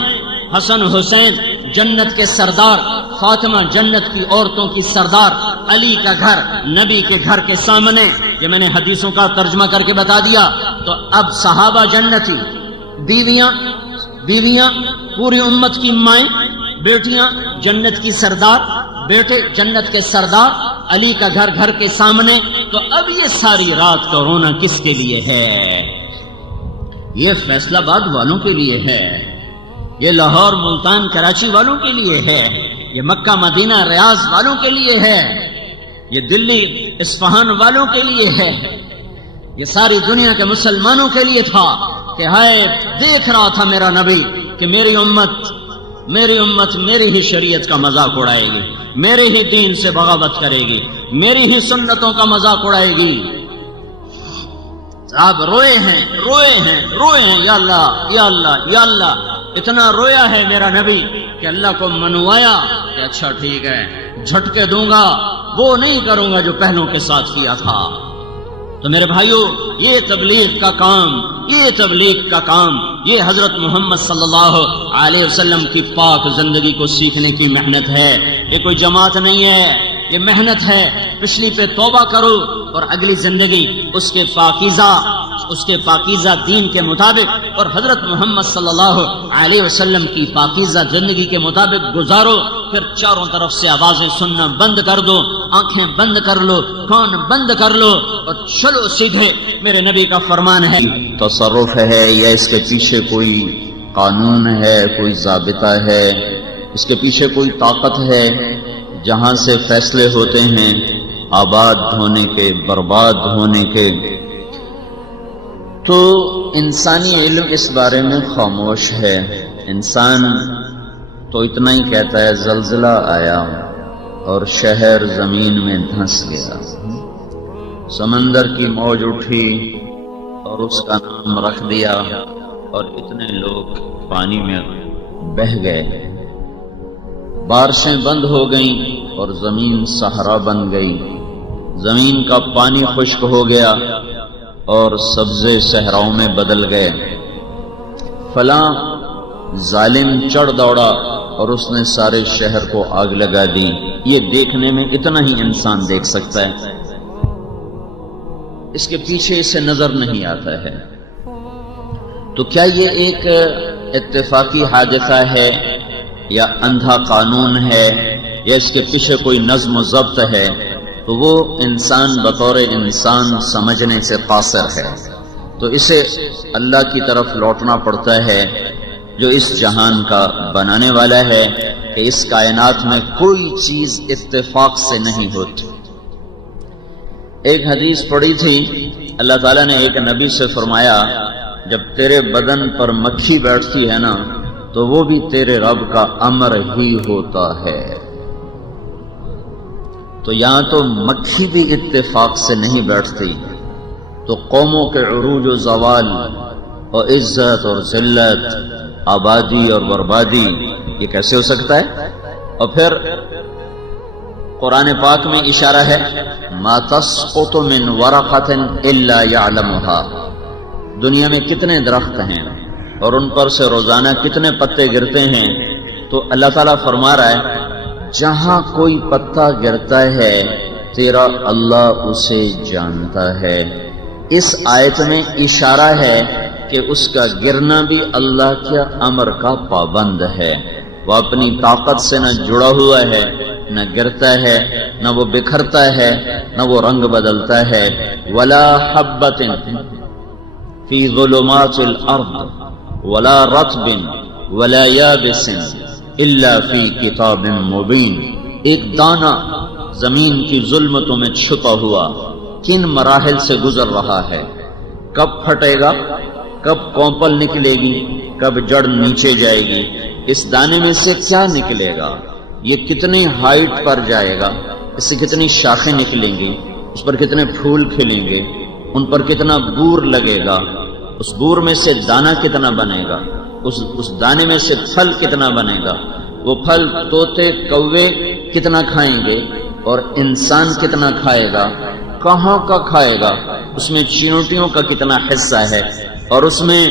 حسن حسین جنت کے سردار، فاطمہ جنت کی عورتوں کی سردار، علی کا گھر نبی کے گھر کے سامنے، یہ میں نے حدیثوں کا ترجمہ کر کے بتا دیا۔ تو اب صحابہ جنتی، بیویاں پوری امت کی مائیں، بیٹیاں جنت کی سردار، بیٹے جنت کے سردار، علی کا گھر کے سامنے۔ تو اب یہ ساری رات کا رونا کس کے لیے ہے؟ یہ فیصل آباد والوں کے لیے ہے، یہ لاہور ملتان کراچی والوں کے لیے ہے، یہ مکہ مدینہ ریاض والوں کے لیے ہے، یہ دلی اصفہان والوں کے لیے ہے، یہ ساری دنیا کے مسلمانوں کے لیے تھا کہ ہائے دیکھ رہا تھا میرا نبی کہ میری امت میری ہی شریعت کا مذاق اڑائے گی، میرے ہی دین سے بغاوت کرے گی، میری ہی سنتوں کا مذاق اڑائے گی۔ آپ روئے ہیں یا اللہ، اتنا رویا ہے میرا نبی کہ اللہ کو منوایا کہ اچھا ٹھیک ہے جھٹکے دوں گا، وہ نہیں کروں گا جو پہلوں کے ساتھ کیا تھا۔ تو میرے بھائیو یہ تبلیغ کا کام، یہ حضرت محمد صلی اللہ علیہ وسلم کی پاک زندگی کو سیکھنے کی محنت ہے، یہ کوئی جماعت نہیں ہے، یہ محنت ہے۔ پچھلی پہ توبہ کرو اور اگلی زندگی اس کے پاکیزہ دین کے مطابق اور حضرت محمد صلی اللہ علیہ وسلم کی پاکیزہ زندگی کے مطابق گزارو۔ پھر چاروں طرف سے آوازیں سننا بند کر دو، آنکھیں بند کر لو، کان بند کر لو اور چلو سیدھے میرے نبی کا فرمان ہے۔ تصرف ہے یا اس کے پیچھے کوئی قانون ہے، کوئی ضابطہ ہے، اس کے پیچھے کوئی طاقت ہے جہاں سے فیصلے ہوتے ہیں آباد ہونے کے، برباد ہونے کے، تو انسانی علم اس بارے میں خاموش ہے۔ انسان تو اتنا ہی کہتا ہے زلزلہ آیا اور شہر زمین میں دھنس گیا، سمندر کی موج اٹھی اور اس کا نام رکھ دیا اور اتنے لوگ پانی میں بہہ گئے۔ بارشیں بند ہو گئیں اور زمین صحرا بن گئی، زمین کا پانی خشک ہو گیا اور سبزے صحراؤں میں بدل گئے۔ فلاں ظالم چڑھ دوڑا اور اس نے سارے شہر کو آگ لگا دی۔ یہ دیکھنے میں اتنا ہی انسان دیکھ سکتا ہے، اس کے پیچھے اسے نظر نہیں آتا ہے۔ تو کیا یہ ایک اتفاقی حادثہ ہے یا اندھا قانون ہے یا اس کے پیچھے کوئی نظم و ضبط ہے؟ تو وہ انسان بطور انسان سمجھنے سے قاصر ہے، تو اسے اللہ کی طرف لوٹنا پڑتا ہے جو اس جہان کا بنانے والا ہے، کہ اس کائنات میں کوئی چیز اتفاق سے نہیں ہوتی۔ ایک حدیث پڑھی تھی، اللہ تعالیٰ نے ایک نبی سے فرمایا جب تیرے بدن پر مکھی بیٹھتی ہے نا تو وہ بھی تیرے رب کا امر ہی ہوتا ہے۔ تو یہاں تو مکھی بھی اتفاق سے نہیں بیٹھتی، تو قوموں کے عروج و زوال اور عزت اور ذلت، آبادی اور بربادی، یہ کیسے ہو سکتا ہے؟ اور پھر قرآن پاک میں اشارہ ہے ما تسقط من ورقۃ الا يعلمها، دنیا میں کتنے درخت ہیں اور ان پر سے روزانہ کتنے پتے گرتے ہیں، تو اللہ تعالیٰ فرما رہا ہے جہاں کوئی پتا گرتا ہے تیرا اللہ اسے جانتا ہے۔ اس آیت میں اشارہ ہے کہ اس کا گرنا بھی اللہ کے امر کا پابند ہے، وہ اپنی طاقت سے نہ جڑا ہوا ہے، نہ گرتا ہے، نہ وہ بکھرتا ہے، نہ وہ رنگ بدلتا ہے۔ ولا حبۃ فی ظلمات الارض ولا رطب ولا یابس الا فی کتاب مبین، ایک دانہ زمین کی ظلمتوں میں چھپا ہوا کن مراحل سے گزر رہا ہے، کب پھٹے گا، کب کونپل نکلے گی، کب جڑ نیچے جائے گی، اس دانے میں سے کیا نکلے گا، یہ کتنی ہائٹ پر جائے گا، اس سے کتنی شاخیں نکلیں گی، اس پر کتنے پھول کھلیں گے، ان پر کتنا بور لگے گا، اس بور میں سے دانہ کتنا بنے گا، اس دانے میں سے پھل کتنا بنے گا، وہ پھل طوطے کوے کتنا کھائیں گے اور انسان کتنا کھائے گا، کہاں کا کھائے گا، اس میں چیونٹیوں کا کتنا حصہ ہے اور اس میں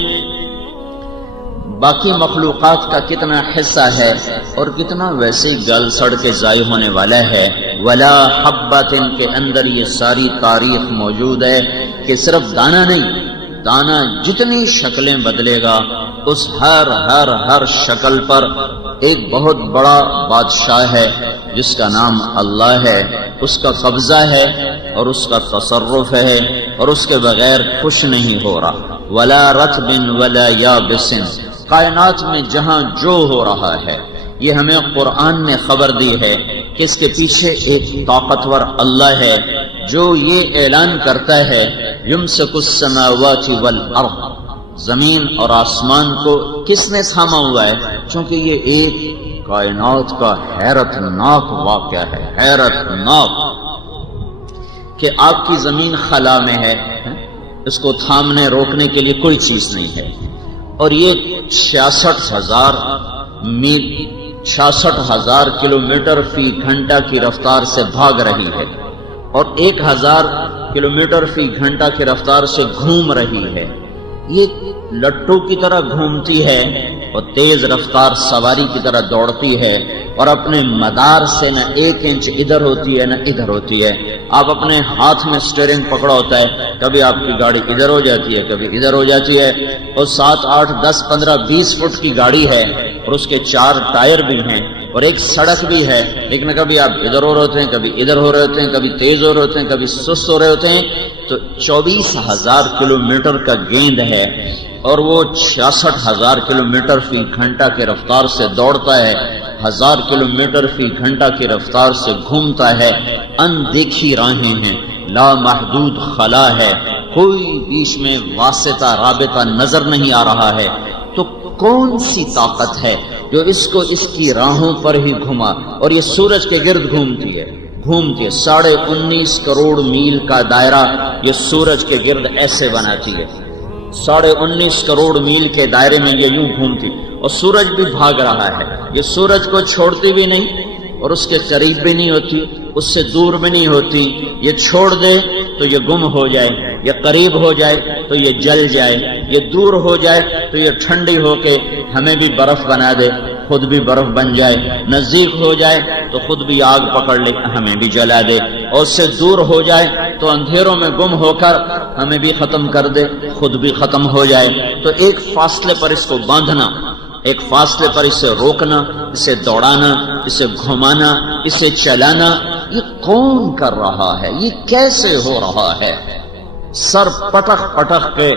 باقی مخلوقات کا کتنا حصہ ہے اور کتنا ویسے گل سڑ کے ضائع ہونے والا ہے۔ ولا حبۃ کے اندر یہ ساری تاریخ موجود ہے کہ صرف دانہ نہیں، دانہ جتنی شکلیں بدلے گا اس ہر شکل پر ایک بہت بڑا بادشاہ ہے جس کا نام اللہ ہے، اس کا قبضہ ہے اور اس کا تصرف ہے اور اس کے بغیر کچھ نہیں ہو رہا۔ ولا رطب ولا یابس، کائنات میں جہاں جو ہو رہا ہے یہ ہمیں قرآن نے خبر دی ہے کہ اس کے پیچھے ایک طاقتور اللہ ہے جو یہ اعلان کرتا ہے یمسک السماوات والارض، زمین اور آسمان کو کس نے تھاما ہوا ہے؟ چونکہ یہ ایک کائنات کا حیرت ناک واقعہ ہے، حیرت ناک، کہ آپ کی زمین خلا میں ہے، اس کو تھامنے روکنے کے لیے کوئی چیز نہیں ہے، اور یہ 66,000 میل 66,000 کلومیٹر فی گھنٹہ کی رفتار سے بھاگ رہی ہے اور 1,000 کلومیٹر فی گھنٹہ کی رفتار سے گھوم رہی ہے۔ یہ لٹو کی طرح گھومتی ہے اور تیز رفتار سواری کی طرح دوڑتی ہے اور اپنے مدار سے نہ 1 انچ ادھر ہوتی ہے نہ ادھر ہوتی ہے۔ آپ اپنے ہاتھ میں سٹیئرنگ پکڑا ہوتا ہے، کبھی آپ کی گاڑی ادھر ہو جاتی ہے کبھی ادھر ہو جاتی ہے، اور 7، 8، 10، 15، 20 فٹ کی گاڑی ہے اور اس کے 4 ٹائر بھی ہیں اور ایک سڑک بھی ہے، لیکن کبھی آپ ادھر ہو رہے ہوتے ہیں کبھی ادھر ہو رہے ہوتے ہیں، کبھی تیز ہو رہے ہوتے ہیں کبھی سست ہو رہے ہوتے ہیں۔ تو 24,000 کلومیٹر کا گیند ہے اور وہ 66,000 کلومیٹر فی گھنٹہ کی رفتار سے دوڑتا ہے، 1000 کلومیٹر فی گھنٹہ کی رفتار سے گھومتا ہے، اندیکھی راہیں ہیں، لا محدود خلا ہے، کوئی بیچ میں واسطہ رابطہ نظر نہیں آ رہا ہے۔ تو کون سی طاقت ہے جو اس کو اس کی راہوں پر ہی گھما، اور یہ سورج کے گرد گھومتی ہے 19.5 کروڑ میل کا دائرہ یہ سورج کے گرد ایسے بناتی ہے، 19.5 کروڑ میل کے دائرے میں یہ یوں گھومتی، اور سورج بھی بھاگ رہا ہے، یہ سورج کو چھوڑتی بھی نہیں اور اس کے قریب بھی نہیں ہوتی، اس سے دور بھی نہیں ہوتی، یہ چھوڑ دے تو یہ گم ہو جائے، یہ قریب ہو جائے تو یہ جل جائے، یہ دور ہو جائے تو یہ ٹھنڈی ہو کے ہمیں بھی برف بنا دے، خود بھی برف بن جائے، نزدیک ہو جائے تو خود بھی آگ پکڑ لے ہمیں بھی جلا دے، اور اس سے دور ہو جائے تو اندھیروں میں گم ہو کر ہمیں بھی ختم کر دے، خود بھی ختم ہو جائے۔ تو ایک فاصلے پر اس کو باندھنا، ایک فاصلے پر اسے روکنا، اسے دوڑانا، اسے گھمانا، اسے چلانا، یہ کون کر رہا ہے؟ یہ کیسے ہو رہا ہے؟ سر پٹخ پٹخ کے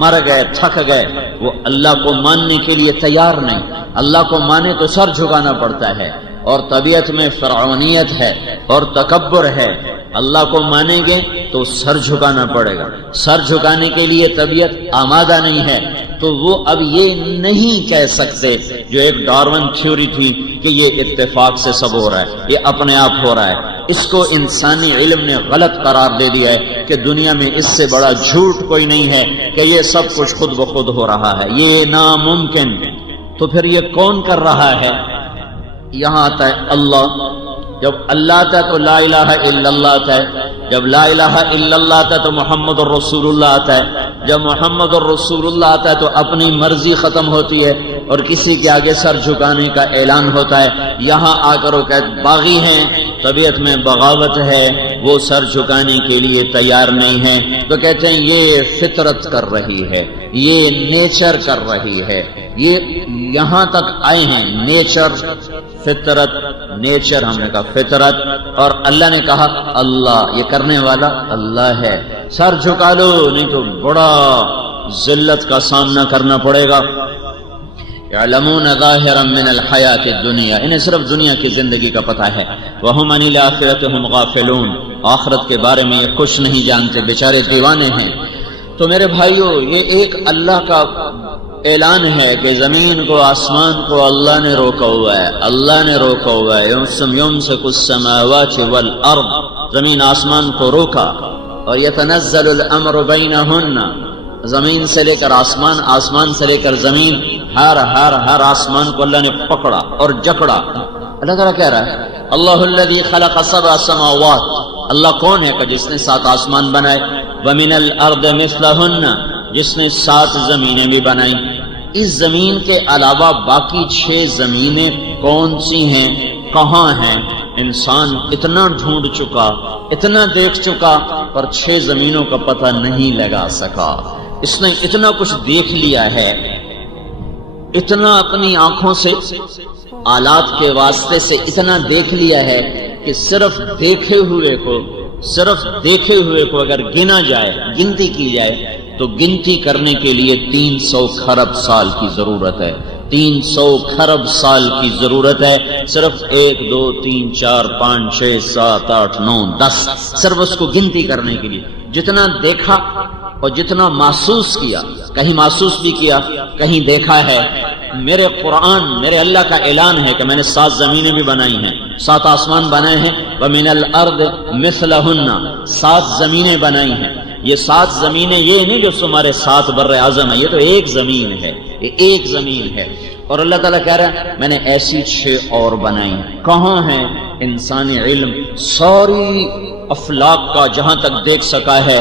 مر گئے، تھک گئے، وہ اللہ کو ماننے کے لیے تیار نہیں۔ اللہ کو مانے تو سر جھکانا پڑتا ہے، اور طبیعت میں فرعونیت ہے اور تکبر ہے۔ اللہ کو مانیں گے تو سر جھکانا پڑے گا، سر جھکانے کے لیے طبیعت آمادہ نہیں ہے، تو وہ اب یہ نہیں کہہ سکتے جو ایک ڈارون تھیوری تھی کہ یہ اتفاق سے سب ہو رہا ہے، یہ اپنے آپ ہو رہا ہے۔ اس کو انسانی علم نے غلط قرار دے دیا ہے کہ دنیا میں اس سے بڑا جھوٹ کوئی نہیں ہے کہ یہ سب کچھ خود بخود ہو رہا ہے، یہ ناممکن۔ تو پھر یہ کون کر رہا ہے؟ یہاں آتا ہے اللہ۔ جب اللہ آتا ہے تو لا الہ الا اللہ آتا ہے، جب لا الہ الا اللہ آتا ہے تو محمد الرسول اللہ آتا ہے، جب محمد الرسول اللہ آتا ہے تو اپنی مرضی ختم ہوتی ہے اور کسی کے آگے سر جھکانے کا اعلان ہوتا ہے۔ یہاں آ کر وہ کہتے باغی ہیں، طبیعت میں بغاوت ہے، وہ سر جھکانے کے لیے تیار نہیں ہے، تو کہتے ہیں یہ فطرت کر رہی ہے، یہ نیچر کر رہی ہے۔ یہ یہاں تک آئے ہیں، نیچر، فطرت، نیچر ہم نے کہا فطرت، اور اللہ نے کہا اللہ، یہ کرنے والا اللہ ہے۔ سر جھکا لو نہیں تو بڑا ذلت کا سامنا کرنا پڑے گا۔ یعلمون ظاہرا من الحیات الدنیا، انہیں صرف دنیا کی زندگی کا پتہ ہے، وہم عن الآخرۃ ہم غافلون، آخرت کے بارے میں یہ کچھ نہیں جانتے، بیچارے دیوانے ہیں۔ تو میرے بھائیو، یہ ایک اللہ کا اعلان ہے کہ زمین کو، آسمان کو اللہ نے روکا ہوا ہے، اللہ نے روکا ہوا ہے۔ یمسک السماوات والارض، زمین آسمان کو روکا، اور یتنزل الامر بینہن، زمین سے لے کر آسمان، آسمان سے لے کر زمین، ہر آسمان کو اللہ نے پکڑا اور جکڑا۔ اللہ تعالیٰ کہہ رہا ہے اللہ الذی خلق سبع سماوات، اللہ کون ہے کہ جس نے 7 آسمان بنائے، ومن الارض مثلہن، جس نے 7 زمینیں بھی بنائیں۔ اس زمین کے علاوہ باقی 6 زمینیں کون سی ہیں، کہاں ہیں؟ انسان اتنا ڈھونڈ چکا، اتنا دیکھ چکا، پر 6 زمینوں کا پتہ نہیں لگا سکا۔ اس نے اتنا کچھ دیکھ لیا ہے، اتنا اپنی آنکھوں سے، آلات کے واسطے سے اتنا دیکھ لیا ہے کہ صرف دیکھے ہوئے کو اگر گنا جائے، گنتی کی جائے، تو گنتی کرنے کے لیے 300 خرب سال کی ضرورت ہے، 300 خرب سال کی ضرورت ہے، صرف 1 2 3 4 5 6 7 8 9 10، صرف اس کو گنتی کرنے کے لیے۔ جتنا دیکھا اور جتنا محسوس کیا، کہیں محسوس بھی کیا، کہیں دیکھا ہے۔ میرے قرآن، میرے اللہ کا اعلان ہے کہ میں نے 7 زمینیں بھی بنائی ہیں، 7 آسمان بنائے ہیں، وَمِنَ الْأَرْضِ مِثْلَهُنَّ، 7 زمینیں بنائی ہیں۔ یہ 7 زمینیں یہ نہیں جو تمہارے 7 بر اعظم ہے، یہ تو ایک زمین ہے، یہ ایک زمین ہے۔ اور اللہ تعالیٰ کہہ رہا ہے میں نے ایسی 6 اور بنائی ہیں۔ کہاں ہیں؟ انسانی علم ساری افلاق کا جہاں تک دیکھ سکا ہے،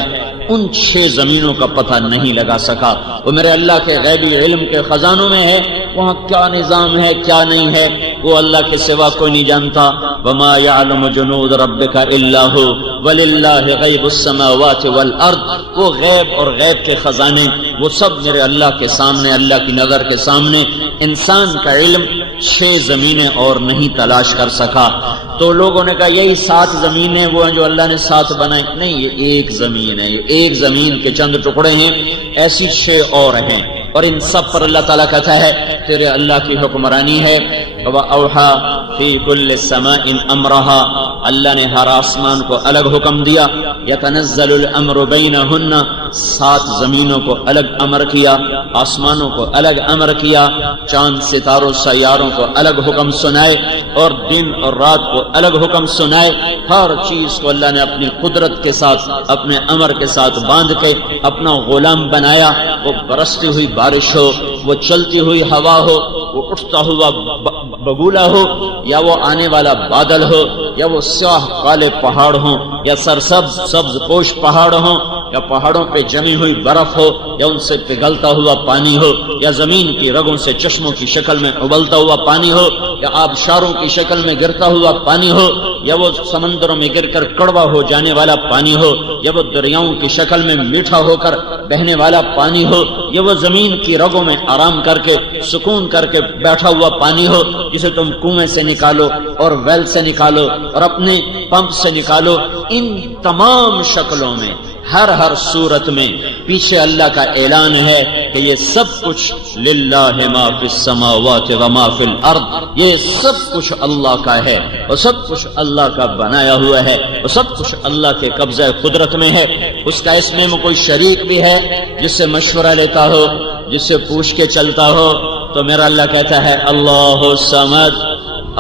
ان 6 زمینوں کا پتہ نہیں لگا سکا۔ وہ میرے اللہ کے غیبی علم کے خزانوں میں ہے، وہاں کیا نظام ہے کیا نہیں ہے وہ اللہ کے سوا کوئی نہیں جانتا۔ وما يعلم جنود ربك الا هو وللہ غیب السماوات والارض، وہ غیب اور غیب کے خزانے وہ سب میرے اللہ کے سامنے، اللہ کی نظر کے سامنے۔ انسان کا علم 6 زمینیں اور نہیں تلاش کر سکا۔ تو لوگوں نے کہا یہی 7 زمینیں وہ ہیں جو اللہ نے 7 بنائیں، نہیں، یہ ایک زمین ہے، یہ ایک زمین کے چند ٹکڑے ہیں، ایسی 6 اور ہیں، اور ان سب پر اللہ تعالیٰ کہتا ہے تیرے اللہ کی حکمرانی ہے۔ وَأَوْحَى فِي كُلِّ سَمَاءٍ أَمْرَهَا، اللہ نے ہر آسمان کو الگ حکم دیا۔ يَتَنَزَّلُ الْأَمْرُ بَيْنَهُنَّ، 7 زمینوں کو الگ امر کیا، آسمانوں کو الگ امر کیا، چاند ستاروں سیاروں کو الگ حکم سنائے، اور دن اور رات کو الگ حکم سنائے۔ ہر چیز کو اللہ نے اپنی قدرت کے ساتھ، اپنے امر کے ساتھ باندھ کے اپنا غلام بنایا۔ وہ برستی ہوئی بارش ہو، وہ چلتی ہوئی ہوا ہو، وہ اٹھتا ہوا بگولا ہو، یا وہ آنے والا بادل ہو، یا وہ سیاہ کالے پہاڑ ہوں، یا سرسبز سبز پوش پہاڑ ہوں، یا پہاڑوں پہ جمی ہوئی برف ہو، یا ان سے پگھلتا ہوا پانی ہو، یا زمین کی رگوں سے چشموں کی شکل میں ابلتا ہوا پانی ہو، یا آبشاروں کی شکل میں گرتا ہوا پانی ہو، یا وہ سمندروں میں گر کر کڑوا ہو جانے والا پانی ہو، یا وہ دریاؤں کی شکل میں میٹھا ہو کر بہنے والا پانی ہو، یا وہ زمین کی رگوں میں آرام کر کے سکون کر کے بیٹھا ہوا پانی ہو، جسے تم کنویں سے نکالو اور ویل سے نکالو اور اپنے پمپ سے نکالو۔ ان تمام شکلوں میں، ہر صورت میں پیچھے اللہ کا اعلان ہے کہ یہ سب کچھ للہ ما فی السماوات و ما فی الارض، یہ سب کچھ اللہ کا ہے اور سب کچھ اللہ کا بنایا ہوا ہے اور سب کچھ اللہ کے قبضہ قدرت میں ہے۔ اس کا اس میں کوئی شریک بھی ہے جس سے مشورہ لیتا ہو، جس سے پوچھ کے چلتا ہو، تو میرا اللہ کہتا ہے اللہ الصمد،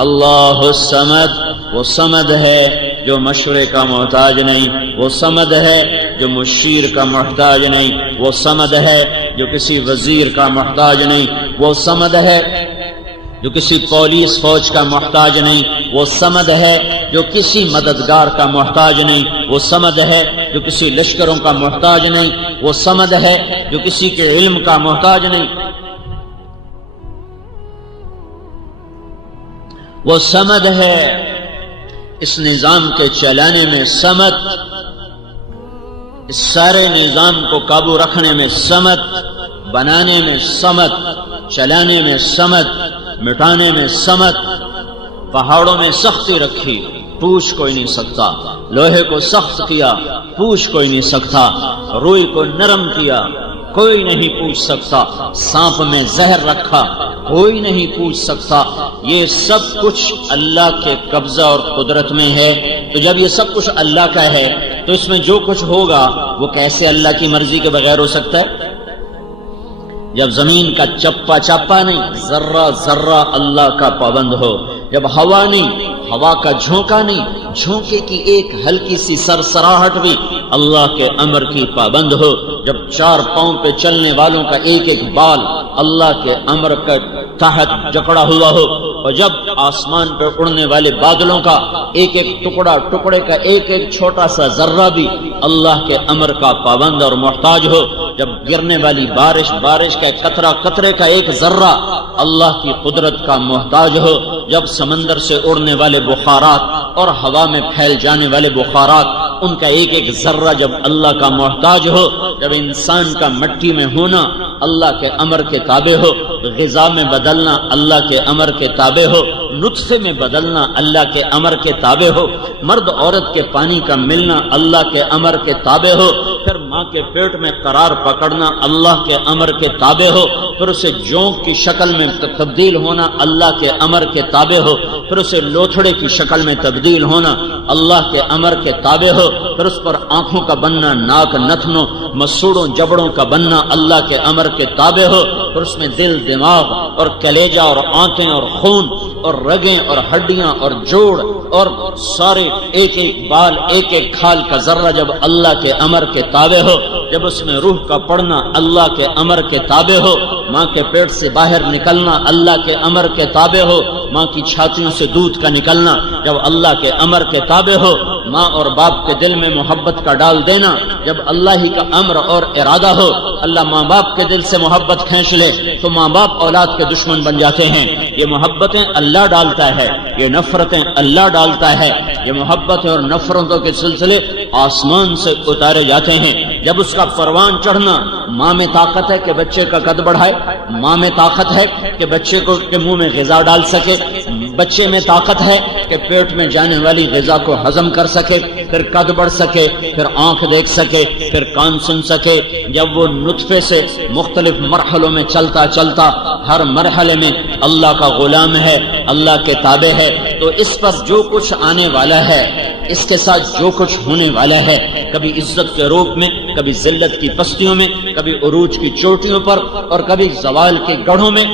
اللہ الصمد۔ وہ صمد ہے جو مشورے کا محتاج نہیں، وہ صمد ہے جو مشیر کا محتاج نہیں، وہ صمد ہے جو کسی وزیر کا محتاج نہیں، وہ صمد ہے جو کسی پولیس فوج کا محتاج نہیں، وہ صمد ہے جو کسی مددگار کا محتاج نہیں، وہ صمد ہے جو کسی لشکروں کا محتاج نہیں، وہ صمد ہے جو کسی کے علم کا محتاج نہیں، وہ صمد ہے اس نظام کے چلانے میں صمد، اس سارے نظام کو قابو رکھنے میں صمد، بنانے میں صمد، چلانے میں صمد، مٹانے میں صمد۔ پہاڑوں میں سختی رکھی، پوچھ کوئی نہیں سکتا، لوہے کو سخت کیا، پوچھ کوئی نہیں سکتا، روئی کو نرم کیا، کوئی نہیں پوچھ سکتا، سانپ میں زہر رکھا، کوئی نہیں پوچھ سکتا۔ یہ سب کچھ اللہ کے قبضہ اور قدرت میں ہے۔ تو جب یہ سب کچھ اللہ کا ہے تو اس میں جو کچھ ہوگا وہ کیسے اللہ کی مرضی کے بغیر ہو سکتا ہے؟ جب زمین کا چپا چپا نہیں، ذرہ ذرہ اللہ کا پابند ہو، جب ہوا نہیں، ہوا کا جھونکا نہیں، جھونکے کی ایک ہلکی سی سرسراہٹ بھی اللہ کے امر کی پابند ہو، جب 4 پاؤں پہ چلنے والوں کا ایک ایک بال اللہ کے امر کے تحت جکڑا ہوا ہو، اور جب آسمان پہ اڑنے والے بادلوں کا ایک ایک ٹکڑے کا ایک ایک چھوٹا سا ذرہ بھی اللہ کے امر کا پابند اور محتاج ہو، جب گرنے والی بارش کا قطرے کا ایک ذرہ اللہ کی قدرت کا محتاج ہو، جب سمندر سے اڑنے والے بخارات اور ہوا میں پھیل جانے والے بخارات ان کا ایک ایک ذرہ جب اللہ کا محتاج ہو، جب انسان کا مٹی میں ہونا اللہ کے امر کے تابع ہو، غذا میں بدلنا اللہ کے امر کے تابع ہو، نطفے میں بدلنا اللہ کے امر کے تابع ہو، مرد عورت کے پانی کا ملنا اللہ کے امر کے تابع ہو، پھر ماں کے پیٹ میں قرار پکڑنا اللہ کے امر کے تابع ہو، پھر اسے جونک کی شکل میں تبدیل ہونا اللہ کے امر کے تابع ہو، پھر اسے لوتھڑے کی شکل میں تبدیل ہونا اللہ کے امر کے تابع ہو، پھر اس پر آنکھوں کا بننا، ناک نتنوں مسوڑوں جبڑوں کا بننا اللہ کے امر کے تابع ہو، پھر اس میں دل دماغ اور کلیجہ اور آنتیں اور خون اور رگیں اور ہڈیاں اور جوڑ اور سارے ایک ایک بال ایک ایک کھال کا ذرہ جب اللہ کے امر کے تابع ہو، جب اس میں روح کا پڑنا اللہ کے امر کے تابع ہو، ماں کے پیٹ سے باہر نکلنا اللہ کے امر کے تابع ہو، ماں کی چھاتیوں سے دودھ کا نکلنا جب اللہ کے امر کے تابع ہو، ماں اور باپ کے دل میں محبت کا ڈال دینا جب اللہ ہی کا امر اور ارادہ ہو۔ اللہ ماں باپ کے دل سے محبت کھینچ لے تو ماں باپ اولاد کے دشمن بن جاتے ہیں۔ یہ محبتیں اللہ ڈالتا ہے، یہ نفرتیں اللہ ڈالتا ہے، یہ محبتیں اور نفرتوں کے سلسلے آسمان سے اتارے جاتے ہیں۔ جب اس کا پروان چڑھنا، ماں میں طاقت ہے کہ بچے کا قد بڑھائے، ماں میں طاقت ہے کہ بچے کو کے منہ میں غذا ڈال سکے، بچے میں طاقت ہے کہ پیٹ میں جانے والی غذا کو ہضم کر سکے، پھر قد بڑھ سکے، پھر آنکھ دیکھ سکے، پھر کان سن سکے۔ جب وہ نطفے سے مختلف مرحلوں میں چلتا چلتا ہر مرحلے میں اللہ کا غلام ہے، اللہ کے تابع ہے، تو اس پر جو کچھ آنے والا ہے اس کے ساتھ جو کچھ ہونے والا ہے، کبھی عزت کے روپ میں، کبھی ذلت کی پستیوں میں، کبھی عروج کی چوٹیوں پر، اور کبھی زوال کے گڑھوں میں،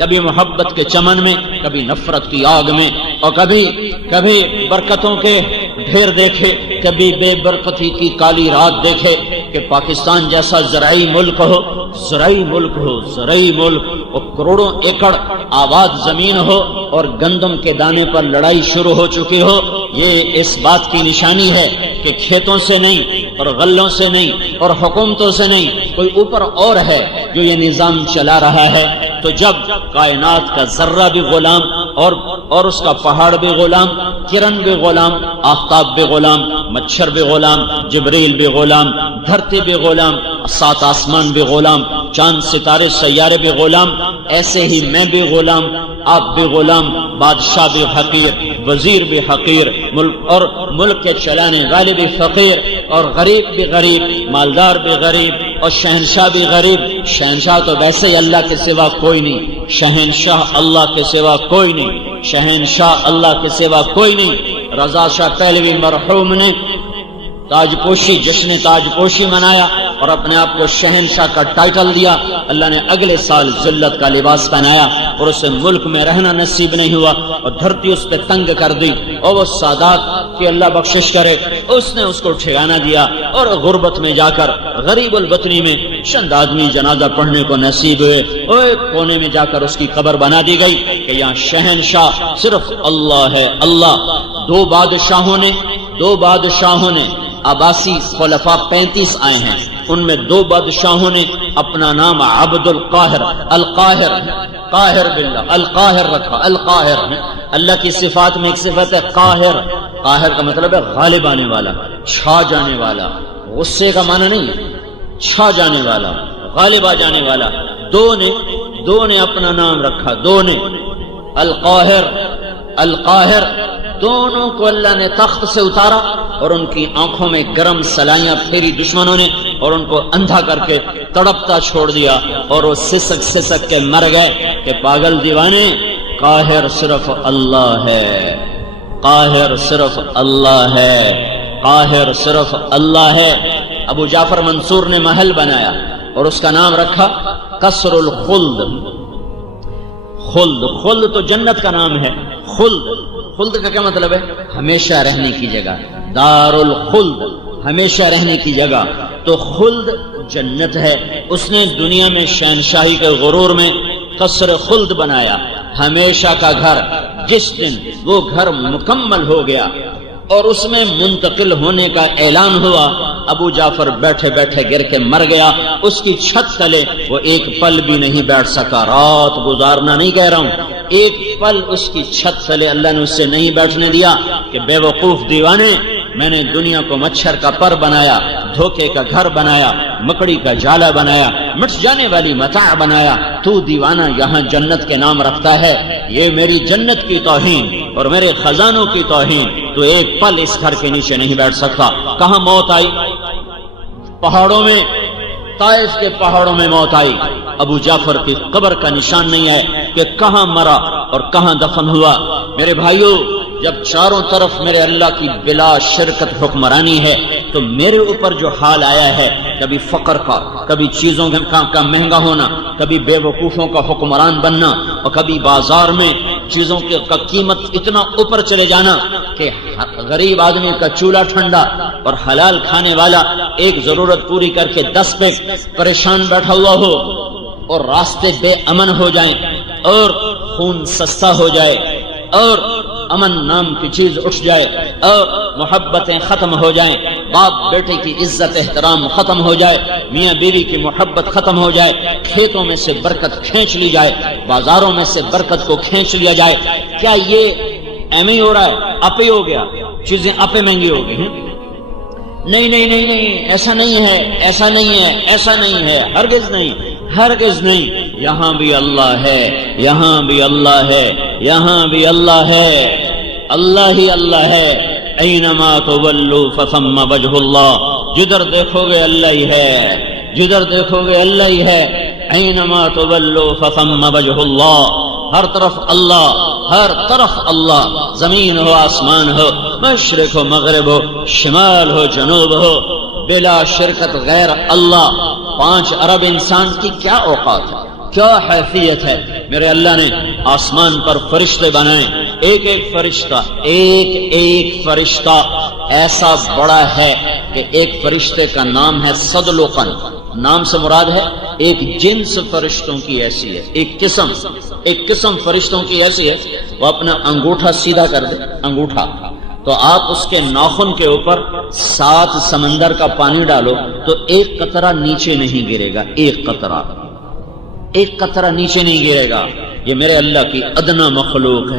کبھی محبت کے چمن میں، کبھی نفرت کی آگ میں، اور کبھی برکتوں کے ڈھیر دیکھے، کبھی بے برکتی کی کالی رات دیکھے کہ پاکستان جیسا زرعی ملک ہو اور کروڑوں ایکڑ آباد زمین ہو اور گندم کے دانے پر لڑائی شروع ہو چکی ہو، یہ اس بات کی نشانی ہے کہ کھیتوں سے نہیں اور غلوں سے نہیں اور حکومتوں سے نہیں، کوئی اوپر اور ہے جو یہ نظام چلا رہا ہے۔ تو جب کائنات کا ذرہ بھی غلام اور اس کا پہاڑ بھی غلام، کرن بھی غلام، آفتاب بھی غلام، مچھر بھی غلام، جبریل بھی غلام، دھرتی بھی غلام، سات آسمان بھی غلام، چاند ستارے سیارے بھی غلام، ایسے ہی میں بھی غلام، آپ بھی غلام، بادشاہ بھی حقیر، وزیر بھی حقیر، ملک کے چلانے والے بھی فقیر، اور غریب بھی غریب، مالدار بھی غریب، اور شہنشاہ بھی غریب۔ شہنشاہ تو ویسے ہی اللہ کے سوا کوئی نہیں، شہنشاہ اللہ کے سوا کوئی نہیں، شہنشاہ اللہ کے سوا کوئی نہیں۔ رضا شاہ پہلوی مرحوم نے جشن تاج پوشی منایا اور اپنے آپ کو شہنشاہ کا ٹائٹل دیا۔ اللہ نے اگلے سال ذلت کا لباس پہنایا اور اسے ملک میں رہنا نصیب نہیں ہوا اور دھرتی اس پہ تنگ کر دی، اور وہ سادات کی اللہ بخشش کرے، اس نے اس کو ٹھکانہ دیا، اور غربت میں جا کر غریب البطنی میں چند آدمی جنازہ پڑھنے کو نصیب ہوئے، اور ایک کونے میں جا کر اس کی قبر بنا دی گئی کہ یہاں شہنشاہ صرف اللہ ہے، اللہ۔ دو بادشاہوں نے عباسی خلفاء 35 آئے ہیں، ان میں 2 بادشاہوں نے اپنا نام عبد القاہر، قاہر باللہ، القاہر رکھا، القاہر۔ اللہ کی صفات میں ایک صفت ہے قاہر، قاہر کا مطلب ہے غالب آنے والا، چھا جانے والا، غصے کا معنی نہیں ہے، چھا جانے والا، غالب آ جانے والا۔ دو نے اپنا نام رکھا، دو نے القاہر، دونوں کو اللہ نے تخت سے اتارا اور ان کی آنکھوں میں گرم سلائیاں پھیری دشمنوں نے اور ان کو اندھا کر کے تڑپتا چھوڑ دیا، اور وہ سسک کے مر گئے کہ پاگل دیوانے، قاہر صرف اللہ ہے، قاہر صرف اللہ ہے، قاہر صرف اللہ ہے۔ ابو جعفر منصور نے محل بنایا اور اس کا نام رکھا قصر الخلد۔ خلد تو جنت کا نام ہے، خلد کا کیا مطلب ہے؟ ہمیشہ رہنے کی جگہ، دار الخلد، ہمیشہ رہنے کی جگہ۔ تو خلد جنت ہے، اس نے دنیا میں شہنشاہی کے غرور میں قصر خلد بنایا، ہمیشہ کا گھر۔ جس دن وہ گھر مکمل ہو گیا اور اس میں منتقل ہونے کا اعلان ہوا، ابو جعفر بیٹھے بیٹھے گر کے مر گیا۔ اس کی چھت تلے وہ ایک پل بھی نہیں بیٹھ سکا، رات گزارنا نہیں کہہ رہا ہوں، ایک پل اس کی چھت تلے اللہ نے اس سے نہیں بیٹھنے دیا کہ بے وقوف دیوانے، میں نے دنیا کو مچھر کا پر بنایا، دھوکے کا گھر بنایا، مکڑی کا جالا بنایا، مٹ جانے والی متاع بنایا، تو دیوانہ یہاں جنت کے نام رکھتا ہے؟ یہ میری جنت کی توہین اور میرے خزانوں کی توہین، تو ایک پل اس گھر کے نیچے نہیں بیٹھ سکتا۔ کہاں موت آئی؟ پہاڑوں میں، طائف کے پہاڑوں میں موت آئی۔ ابو جعفر کی قبر کا نشان نہیں ہے کہ کہاں مرا اور کہاں دفن ہوا۔ میرے بھائیو، جب چاروں طرف میرے اللہ کی بلا شرکت حکمرانی ہے تو میرے اوپر جو حال آیا ہے، کبھی فقر کا، کبھی چیزوں کا مہنگا ہونا، کبھی بے وقوفوں کا حکمران بننا، اور کبھی بازار میں چیزوں کا قیمت اتنا اوپر چلے جانا کہ غریب آدمی کا چولہا ٹھنڈا اور حلال کھانے والا ایک ضرورت پوری کر کے 10 پہ پریشان بیٹھا ہوا ہو، اور راستے بے امن ہو جائیں، اور خون سستا ہو جائے، اور امن نام کی چیز اٹھ جائے، اور محبتیں ختم ہو جائیں، باپ بیٹے کی عزت احترام ختم ہو جائے، میاں بیوی کی محبت ختم ہو جائے، کھیتوں میں سے برکت کھینچ لی جائے، بازاروں میں سے برکت کو کھینچ لیا جائے۔ کیا یہ ایم ہی ہو رہا ہے؟ اپے ہو گیا، چیزیں اپے مہنگی ہو گئی ہیں؟ نہیں نہیں نہیں نہیں، ایسا نہیں ہے، ایسا نہیں ہے، ایسا نہیں ہے، ہرگز نہیں، ہرگز نہیں۔ یہاں بھی اللہ ہے، یہاں بھی اللہ ہے، یہاں بھی اللہ ہے، اللہ ہی اللہ ہے۔ اینما تولوا فثم وجہ اللہ، جدھر دیکھو گے اللہ ہی ہے، جدھر دیکھو گے اللہ ہی ہے۔ اینما تولوا فثم وجہ اللہ، ہر طرف اللہ، ہر طرف اللہ، زمین ہو آسمان ہو، مشرق ہو مغرب ہو شمال ہو جنوب ہو بلا شرکت غیر اللہ 5 ارب انسان کی کیا اوقات ہے، کیا حیثیت ہے؟ میرے اللہ نے آسمان پر فرشتے بنائے، ایک ایک فرشتہ ایسا بڑا ہے کہ ایک فرشتے کا نام ہے صدلقن، نام سے مراد ہے ایک جنس فرشتوں کی ایسی ہے، ایک قسم فرشتوں کی ایسی ہے، وہ اپنا انگوٹھا سیدھا کر دے، انگوٹھا، تو آپ اس کے ناخن کے اوپر 7 سمندر کا پانی ڈالو تو ایک قطرہ نیچے نہیں گرے گا، ایک قطرہ نیچے نہیں گرے گا۔ یہ میرے اللہ کی ادنا مخلوق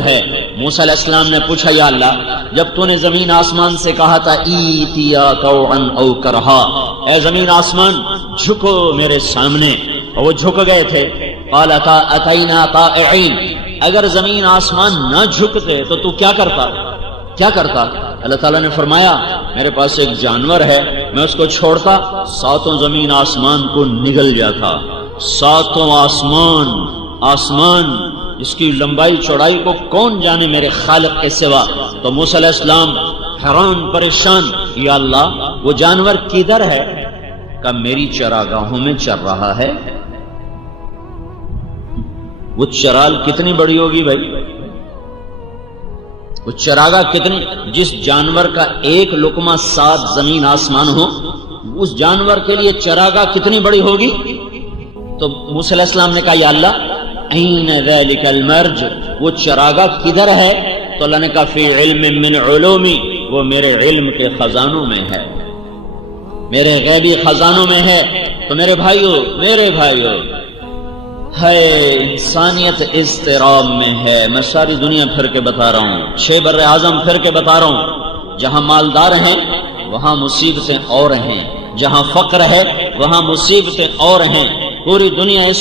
ہے۔ موسیٰ علیہ السلام نے پوچھا یا اللہ، جب تو نے زمین آسمان سے کہا تھا ایتیا طوعا او کرہا، اے زمین آسمان جھکو میرے سامنے، اور وہ جھک گئے تھے، قال اتینا طائعین، اگر زمین آسمان نہ جھکتے تو تو کیا کرتا؟ اللہ تعالیٰ نے فرمایا میرے پاس ایک جانور ہے، میں اس کو چھوڑتا 7 زمین آسمان کو نگل جاتا، 7 آسمان اس کی لمبائی چوڑائی کو کون جانے میرے خالق کے سوا۔ تو موسیٰ علیہ السلام حیران پریشان، یا اللہ وہ جانور کدھر ہے؟ کہ میری چراگاہوں میں چر رہا ہے۔ وہ چرال کتنی بڑی ہوگی بھائی، وہ چراگاہ کتنی، جس جانور کا ایک لقمہ 7 زمین آسمان ہو، اس جانور کے لیے چراگاہ کتنی بڑی ہوگی؟ تو موسیٰ علیہ السلام نے کہا یا اللہ این ذلک المرج، وہ چراگاہ کدھر ہے؟ تو اللہ نے کہا فی علم من علومی، وہ میرے علم کے خزانوں میں ہے، میرے غیبی خزانوں میں ہے۔ تو میرے بھائیو ہے انسانیت اضطراب میں ہے۔ میں ساری دنیا پھر کے بتا رہا ہوں، 6 بر اعظم پھر کے بتا رہا ہوں، جہاں مالدار ہیں وہاں مصیبتیں اور ہیں، جہاں فقر ہے وہاں مصیبتیں اور ہیں۔ پوری دنیا اس